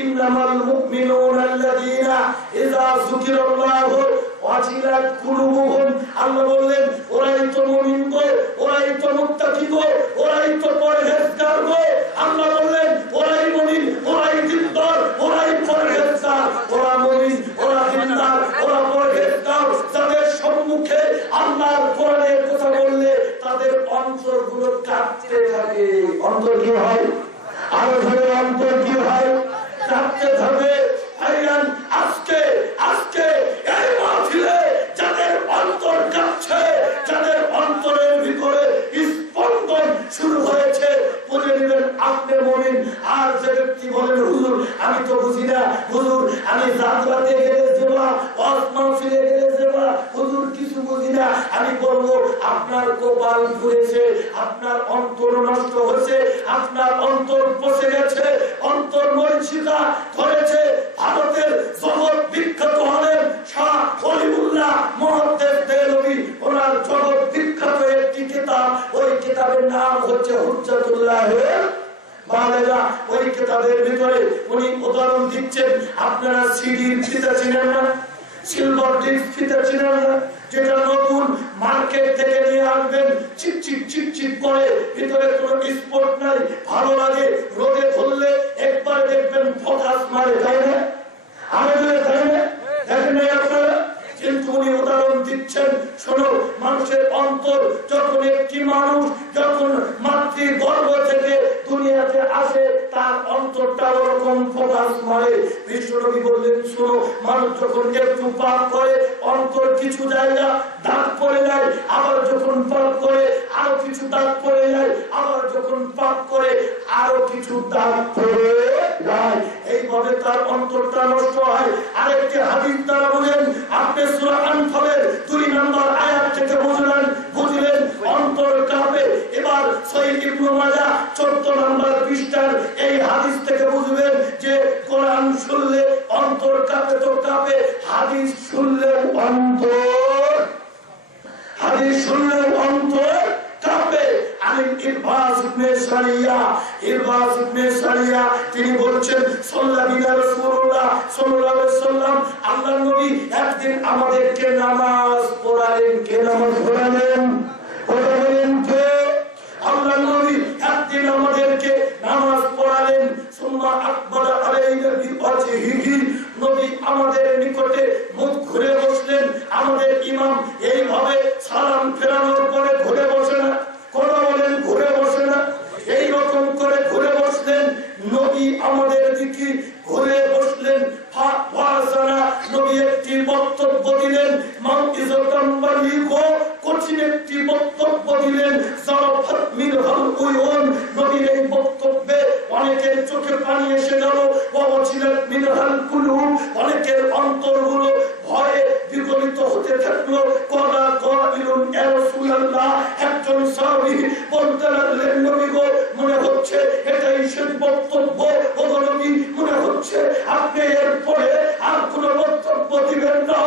ইন্নামাল মুমিনুনা আল্লাযীনা ইযা যুকিরাল্লাহু ওয়াজিলাত কুলুবুহুম। আল্লাহ বললেন ওরাই তো মুমিন গো, ওরাই তো মুত্তাকি গো, ওরাই তো পরহেজগার গো। আল্লাহ বললেন ওরাই মুমিন, ওরাই দিনদার, ওরাই পরহেজগার। ওরা মুমিন, ওরা দিনদার, ওরা পরহেজগার। যাদের সম্মুখে আল্লাহর কোরআনের কথা বললে তাদের অন্তরগুলো কাঁপতে থাকে। অন্তর কি হয়? আরো ধরে অন্তর কি হয়? কাঁপতে থাকে। আজকে এই মাহফিলে যাদের অন্তর কাঁপছে, যাদের অন্তরের ভিতরে স্পন্দন শুরু হয়েছে, বুঝে নেবেন আপনি মুমিন। আর যে ব্যক্তি বলেন হুজুর আমি তো বুঝি না, হুজুর আমি যাত্রাতে গেলে যাবা, ওয়াজ মাহফিলে গেলে যাবা, হুজুর কিছু বুঝি না, আমি বলবো আপনার কপাল ঘুরেছে, আপনার অন্তর নষ্ট হয়েছে, আপনার অন্তর বসে গেছে, অন্তর মরিচিকা ধরেছে। ভারতের জগৎ বিখ্যাত হলেন শাহ ওলিউল্লাহ মুহাদ্দিস দেহলভী। ওনার জগৎ বিখ্যাত একটি কিতাব, ওই কিতাবের নাম হচ্ছে হুজ্জাতুল্লাহ বালেগা। ওই কিতাবের ভিতরে উনি উদাহরণ দিচ্ছেন, আপনারা সিডির ফিতা চিনেন না, সিলভার ডিস্ক ফিতা চিনেন না, যেটা নতুন মার্কেট থেকে নিয়ে আসবেন, চিকচিক করে, ভিতরে কোনো স্পট নাই, ভালো লাগে, রোদে ধরলে একবার দেখবেন ফোকাস মারে, তাই না? আমাদের তাই না? দেখেন আপনারা। কিন্তু উনি উদাহরণ দিচ্ছেন, শোনো, মানুষের অন্তর যখন একটি মানুষ যখন মাতৃগর্ভ থেকে দুনিয়াতে আসে তার অন্তরটা ওরকম ফোকাস মারে। বিশ্বনবী বললেন শোনো, মানুষ যখন একটু পাপ করে অন্তর কিছু জায়গা দাগ পড়ে যায়, আবার যখন পাপ করে আরো কিছু দাগ পড়ে যায়, আবার যখন পাপ করে আরো কিছু দাগ পড়ে যায়। এইভাবে তার অন্তরটা নষ্ট হয়। আরেকটি হাদিস দ্বারা বলেন আপনি সূরা আনফালের 2 নম্বর আয়াত থেকে বুঝলেন অন্তর কাঁপে। এবার সহিহ ইবনে মাজাহ 14 নম্বর পৃষ্ঠার এই হাদিস থেকে বুঝবেন যে কোরআন শুনলে অন্তর কাঁপে তো কাঁপে, হাদিস শুনলে অন্তর কাঁপে। আলিম ইরফাজ ইবনে সারিয়া তিনি বলছেন সাল্লাল্লাহু রাসূলুল্লাহ সাল্লাল্লাহু আলাইহি ওয়াসাল্লাম আল্লাহর নবী একদিন আমাদেরকে নামাজ পড়ালেন। কে নামাজ পড়ালেন? কে? আল্লাহর নবী একদিন আমাদেরকে নামাজ পড়ালেন। সুম্মা আকবালা আলাইনা বিওয়াজহিহি, নবী আমাদের নিকটে মুখ ঘুরে বসলেন। আমাদের ইমাম এইভাবে সালাম ফেরানোর পরে ঘুরে বসে না, কথা বলেন, ঘুরে বসে না, এই রকম করে ঘুরে বসলেন। নবী আমাদের দিকে ঘুরে বসলেন। নবী একটি বক্তব্য দিলেন, কঠিন একটি বক্তব্য দিলেন। নবীর এই বক্তব্যে অনেকের চোখে পানি এসে গেল। অনেকের অন্তরগুলো ভয়ে বিগলিত হতে থাকলো। একজন সাহাবী বলতে লাগলেন, নবী গো, মনে হচ্ছে এটাই শেষ বক্তব্য। নবী, মনে হচ্ছে আপনি এরপরে আর কোন বক্তব্য দিবেন না।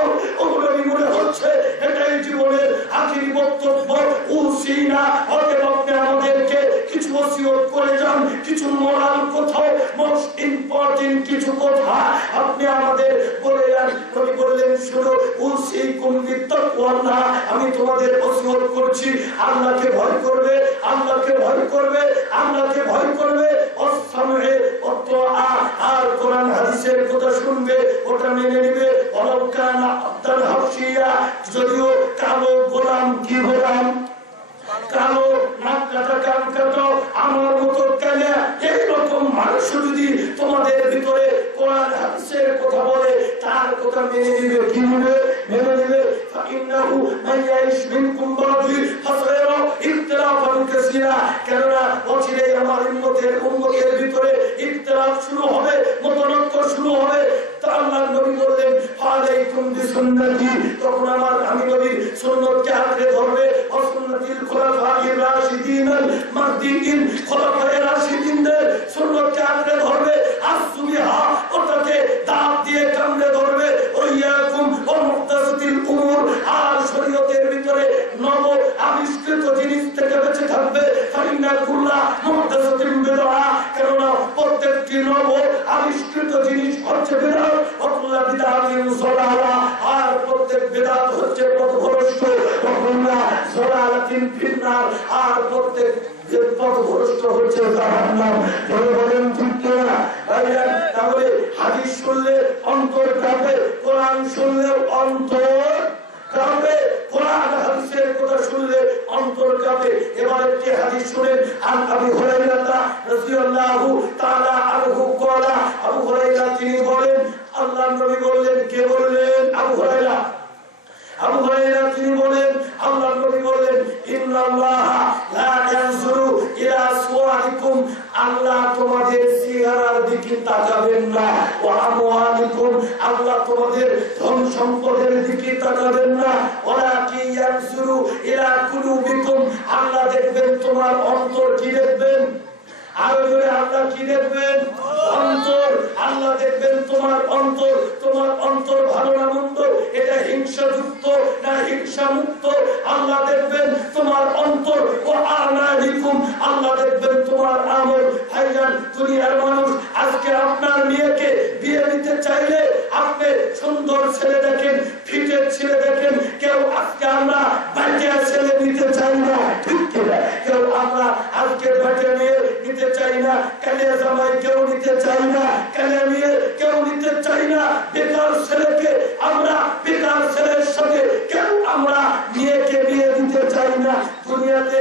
নবী, মনে হচ্ছে এটাই জীবনের আখিরি বক্তব্য। উসিনা, অতএব আপনি আমাদেরকে কিছু ওসিয়ত করে যান, কিছু মোরাল কোথাও মোস্ট ইম্পর্টেন্ট কিছু কথা আপনি আমাদের বলে যান। নবী বললেন, শুনো, উসিকুম বিত্তাকওয়াল্লাহ, আমি তোমাদের ওসিয়ত করছি আল্লাহকে ভয় করবে, আল্লাহকে ভয় করবে, আল্লাহকে ভয় করবে। আর কোরআন হাদিসের কথা শুনবে, ওটা মেনে নিবে। যদিও কালো গোলাম, কি গোলাম? কালো, নাক কাটা, কান কাটো, আমার মতো কালিয়া, এইরকম মানুষ যদি তোমাদের ভিতরে কোরআন হাদিসের কথা বলে, তার কথা মেনে নিবে। কি নিবে? মেনে নিবে। ফাইন্নাহু মান ইয়াইশ মিনকুম বাদি ফাসায়ারা ইখতিলাফান কাসীরা, কেননা অচিরেই আমার উম্মতের ভিতরে ইখতিলাফ শুরু হবে, মতানৈক্য শুরু হবে। আল্লাহর নবী বললেন, আলাইকুম বিসুন্নতি, তখন আমি নবীর সুন্নতকে আঁকড়ে ধরবে। অসুন্নতিল খুলাফায়ে রাশিদিন আল মাহদিয়িন, খুলাফায়ে রাশিদিনদের সুন্নতকে আঁকড়ে ধরবে। আসবিহা, ওটাকে দাঁত দিয়ে কামড়ে ধরবে। ওয়াইয়াকুম ওয়া মুহদাসাতিল উমুর, আর শরীয়তের ভিতরে নব আবিষ্কৃত জিনিস থেকে বেঁচে থাকবে। ফাইন্না কুল্লা মুহদাসাতিন বিদআ, কেননা প্রত্যেকটি নব আবিষ্কৃত জিনিস হচ্ছে বিদআত। ওয়াকুল্লা বিদআতিন যালালা, আর প্রত্যেক বিদআত হচ্ছে পথভ্রষ্ট। ওয়াকুল্লা যালালাতিন ফিন্নার, আর প্রত্যেক পথভ্রষ্ট হচ্ছে জাহান্নাম। বলেন ঠিক কিনা? তাহলে হাদিস শুনলে অন্তর কাঁপে, কোরআন শুনলেও অন্তর কাঁপে, কোরআন হাদিসের কথা শুনলে অন্তর কাঁপে। এবার একটি হাদিস শুনেন। আন আবু হুরায়রা রাদিয়াল্লাহু তাআলা আনহু ক্বালা, আবু হুরায়রা তিনি বলেন, আল্লাহর নবী বললেন, কে বললেন? আবু হুরায়রা। আবু হুরায়রা তিনি বলেন, আল্লাহর নবী বললেন, ইন্নাল্লাহা লা ইয়ানজুরু ইলা সুওয়ারিকুম, আল্লাহ তোমাদের চেহারার দিকে তাকাবেন না। ওয়া আমওয়ালিকুম, আল্লাহ তোমাদের ধন সম্পদের দিকে তাকাবেন না। ওয়ালাকিন ইয়ানজুরু ইলা কুলুবিকুম, আল্লাহ দেখবেন তোমার অন্তর। কি দেখবেন? আরো জোরে, আল্লাহ কি দেখবেন? অন্তর। আল্লাহ দেখবেন তোমার অন্তর। তোমার অন্তর ভালো না মন্দ, এটা হিংসাযুক্ত না হিংসা মুক্ত, আল্লাহ দেখবেন তোমার অন্তর। ও আমালিকুম, আল্লাহ দেখবেন তোমার আমল। ভাইজান, দুনিয়ার মানুষ আজকে আপনার মেয়েকে বিয়ে দিতে চাইলে আপনি সুন্দর ছেলে দেখেন, ফিটের ছেলে দেখেন। কেউ আজকে আমরা বাচ্চা ছেলে নিতে চাই না, ঠিক কিনা? কেউ আমরা আজকে বাচ্চা মেয়ে নিতে চাই না, কালিয়া জামাই কেউ নিতে চাই না, কালিয়া মেয়ে কেউ নিতে চাই না। বেকার ছেলেকে আমরা, বেকার ছেলের সাথে কেউ আমরা মেয়েকে বিয়ে দিতে চাই না। দুনিয়াতে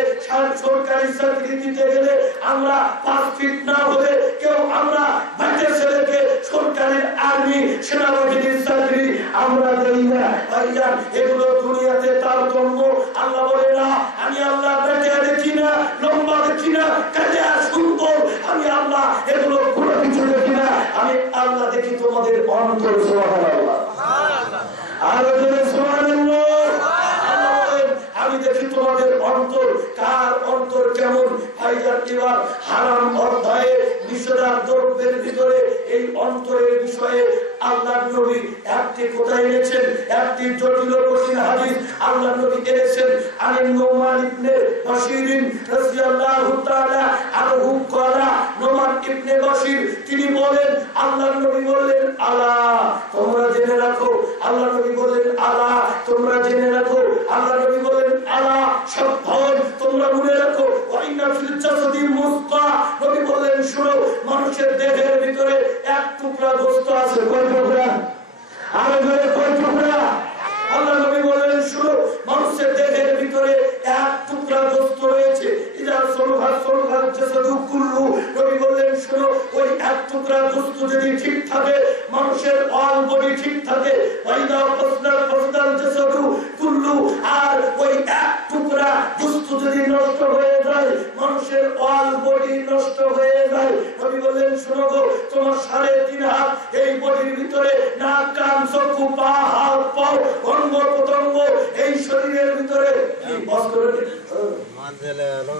সরকারি চাকরি দিতে গেলে আমরা 5 ফিট না হলে কেউ আমরা বাচ্চা ছেলেকে সরকারি আর্মি সেনাবাহিনীর চাকরি আমরা দেই না। ভাইজান, এগুলো দুনিয়াতে তারতম্য। আল্লাহ বলে না, আমি আল্লাহ বেটা দেখি না, লম্বা দেখি না, কাজা সুন্দর, আমি আল্লাহ এগুলো কোনো কিছু দেখি না। আমি আল্লাহ দেখি তোমাদের অন্তর। সুবহানাল্লাহ, আর সুবহানাল্লাহ। আল্লাহ বলেন, আমি দেখি তোমাদের অন্তর। কার অন্তর কেমন? ভাইজান, এবার হারাম অধ্যায়ে নিষেধাজ্ঞের ভিতরে এই অন্তরের বিষয়ে আল্লাহর নবী একটি কথা এনেছেন, একটি জটিল কঠিন হাদিস আল্লাহ নবী এনেছেন আনিন নুমান ইবনে বাশির রাদিয়াল্লাহু তাআলা আনহু ক্বালা নুমান ইবনে বাশির তিনি বলেন আল্লাহ নবী বললেন আলা তোমরা জেনে রাখো আল্লাহ নবী বললেন আলা তোমরা জেনে রাখো আল্লাহ নবী বললেন আলা সাবধান তোমরা মনে রাখো ওয়াইনা ফিল জাসাদি মুসকা নবী বললেন শুনো মানুষের দেহের ভিতরে এক টুকরা গোশত আছে কয় টুকরা আরো জোরে কয় টুকরা আল্লাহ নবী বললেন শুনো মানুষের দেহের ভিতরে এক টুকরা গোশত রয়েছে ইজা সলুহাত জাসাদু কুল্লু নবী বললেন শুনো ওই এক টুকরা গোশত যদি ঠিক থাকে মানুষের অল বডি ঠিক থাকে ওয়াইদা ফাসদাল জাসাদু কুল্লু আর ওই এক টুকরা গোশত যদি নষ্ট হয়ে যায় মানুষের অল বডি নষ্ট হয়ে যায় নবী বললেন শুনো গো তোমার 3.5 হাত এই বডির ভিতরে নাক কান চক্ষু পা হাত পাও অঙ্গ প্রত্যঙ্গ এই শরীরের ভিতরে কি বস্ত্র মানজেলে হলো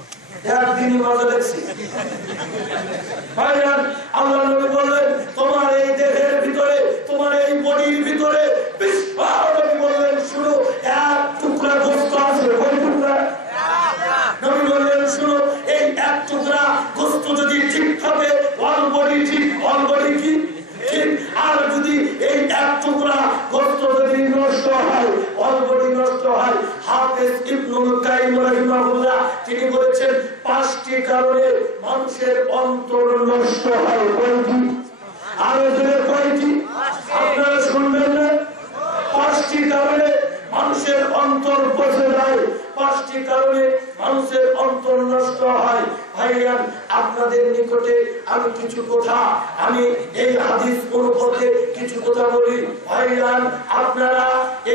একদিনই মজা দেখছি ভাইজান আল্লাহ নবী বললেন তোমার এই দেহের ভিতরে তোমার এই বডির ভিতরে বিশাল নবী বললেন শুনো এক টুকরা গোশত আছে কয় টুকরা নবী বললেন শুনো এই এক টুকরা গোশত যদি ঠিক থাকে অল বডি ঠিক অল বডি কি ঠিক আর যদি এই এক টুকরা গোশত যদি নষ্ট হয় অল বডি নষ্ট হয় হাফেজ ইবনুল কাইয়িম রাহিমাহুল্লাহ তিনি বলেছেন 5টি কারণে মানুষের অন্তর নষ্ট হয় কয়টি আরো জোরে কয়টি আপনারা শুনবেন না 5টি কারণে মানুষের অন্তর পচে যায় 5টি কারণে মানুষের অন্তর নষ্ট হয় ভাইয়ান আপনাদের নিকটে আমি কিছু কথা আমি এই হাদিস অনুপাতে কিছু কথা বলি ভাইয়ান আপনারা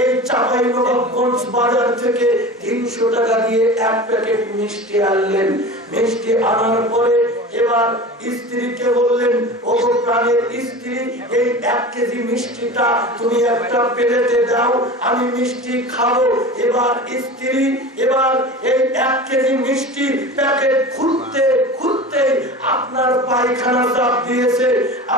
এই চাঁপাইনবাবগঞ্জ বাজার থেকে 300 টাকা দিয়ে এক প্যাকেট মিষ্টি আনলেন মিষ্টি আনার পরে এবার স্ত্রীকে বললেন ও প্রাণের স্ত্রী এই 1 কেজি মিষ্টিটা তুমি একটা প্লেটে দাও আমি মিষ্টি খাবো এবার স্ত্রী এবার এই 1 কেজি মিষ্টি প্যাকেট খুলতে খুলতে আপনার পায়খানা চাপ দিয়েছে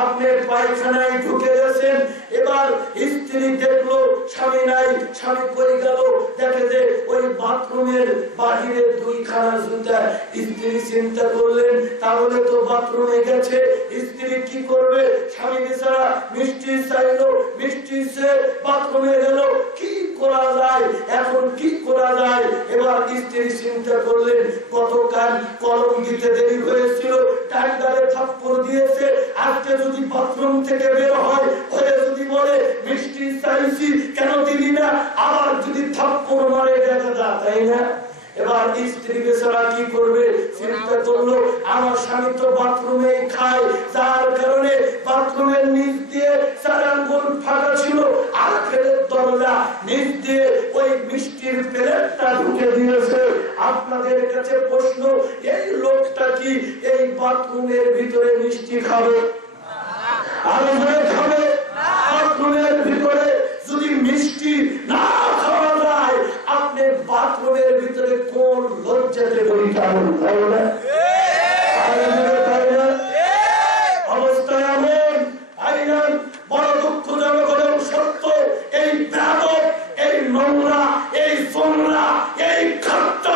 আপনি পায়খানায় ঢুকে গেছেন এবার স্ত্রী দেখলো স্বামী নাই স্বামী কই গেল দেখে যে ওই বাথরুমের বাহিরে 2খানা জুতা স্ত্রী চিন্তা করলেন তাহলে তো বাথরুমে গেছে স্ত্রী কি করবে স্বামী বেচারা মিষ্টি চাইলো মিষ্টি সে বাথরুমে গেল কি করা যায় এখন কি করা যায় এবার স্ত্রী চিন্তা করলেন গতকাল কলম দিতে দেরি হয়েছিল টাইগারে থাপ্পড় দিয়েছে আজকে যদি বাথরুম থেকে বের হয় ওরে যদি বলে মিষ্টি চাইছি কেন দিলি না আবার যদি থাপ্পড় মারে দেখা যায় তাই না এবার স্ত্রী বেচারা কি করবে চিন্তা করলো আমার স্বামী তো বাথরুমে খায় যার কারণে বাথরুমের নিচ দিয়ে 4 আঙ্গুল ফাঁকা ছিল আর ফেলে দরজা নিচ দিয়ে ওই মিষ্টির প্লেটটা ঢুকে দিয়েছে আপনাদের কাছে প্রশ্ন এই লোকটা কি এই বাথরুমের ভিতরে মিষ্টি খাবে আর খাবে বাথরুমের ভিতরে যদি মিষ্টি না খাওয়া যায় আপনি বাথরুমের ভিতরে কোন লজ্জাতে পরিচালন করবেন অবস্থা এমন আইন বড় দুঃখজনক হলেও সত্য এই ব্যাপক এই নোংরা এই সোমরা এই খাদ্য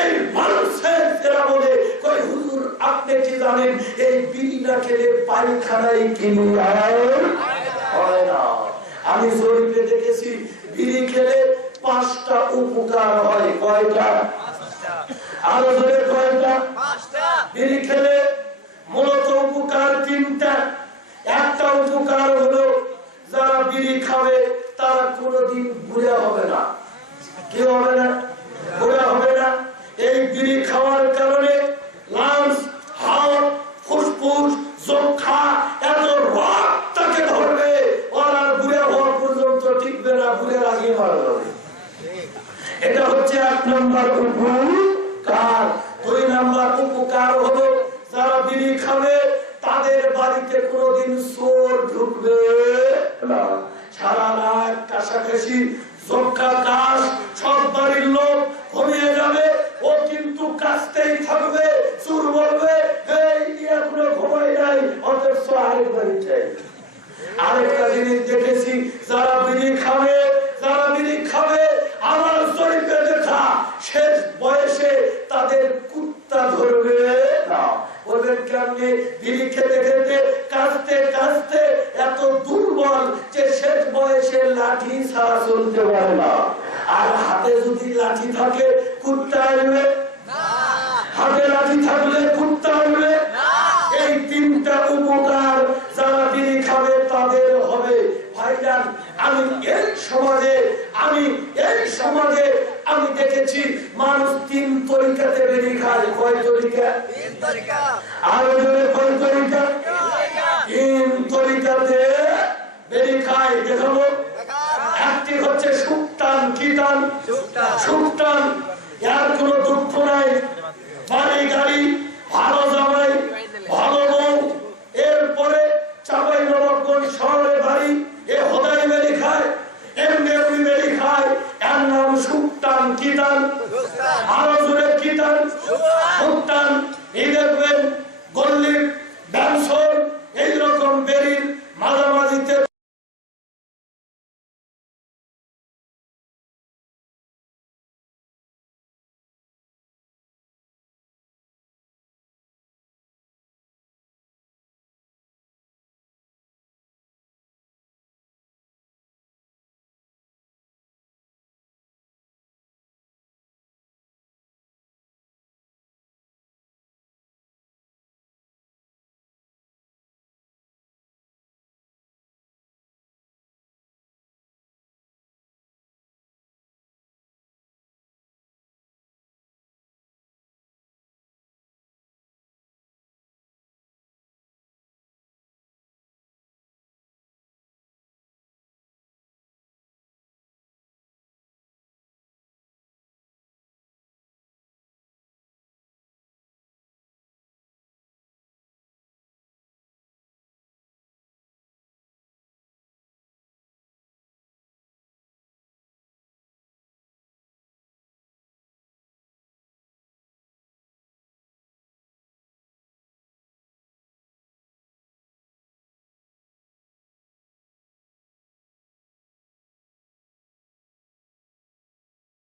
এই মানুষের যারা বলে কই হুজুর আপনি কি জানেন এই বিড়ি না খেলে পায়খানায় ক্লিয়ার হয় না আমি জরিপে দেখেছি বিড়ি খেলে 5টা উপকার হয় কয়টা আরো ধরে কয়টা 5টা বিড়ি খেলে মূলত উপকার 3টা একটা উপকার হলো যারা বিড়ি খাবে তারা কোনোদিন বুড়া হবে না কি হবে না বুড়া হবে না এই বিড়ি খাওয়ার কারণে লাংস হার্ট ফুসফুস যক্ষা এত রোগ তাকে ধরবে ওর আর বুড়া হওয়া পর্যন্ত টিকবে না বুড়ার আগে মারা যাবে এটা হচ্ছে 1 নম্বর উপকার 2 নম্বর উপকার হলো যারা বিড়ি খাবে তাদের বাড়িতে কোনোদিন চোর ঢুকবে না সারা রাত কাশাকাশি যক্ষা কাশ সব বাড়ির লোক ঘুমিয়ে যাবে ও কিন্তু কাশতেই থাকবে চোর বলবে এই এখনো ঘুমাই নাই অথচ আরেক বাড়িতে আরেকটা জিনিস দেখেছি যারা বিড়ি খাবে যদি লাঠি থাকে কুত্তা আসবে? হাতে লাঠি থাকলে কুত্তা আসবে? এই তিনটা উপকার যারা বিড়ি খাবে তাদের হবে। ভাইজান, আমি এই সমাজে আমি দেখেছি মানুষ 3 তরিকাতে বিড়ি খায়। কয় তরিকা? 3 তরিকা। আরো জোরে কয় তরিকা? 3 তরিকাতে বিড়ি খায়। দেখাবো। একটি হচ্ছে সুক্তান। কি টান? সুক্তান। এর কোনো দুঃখ নাই।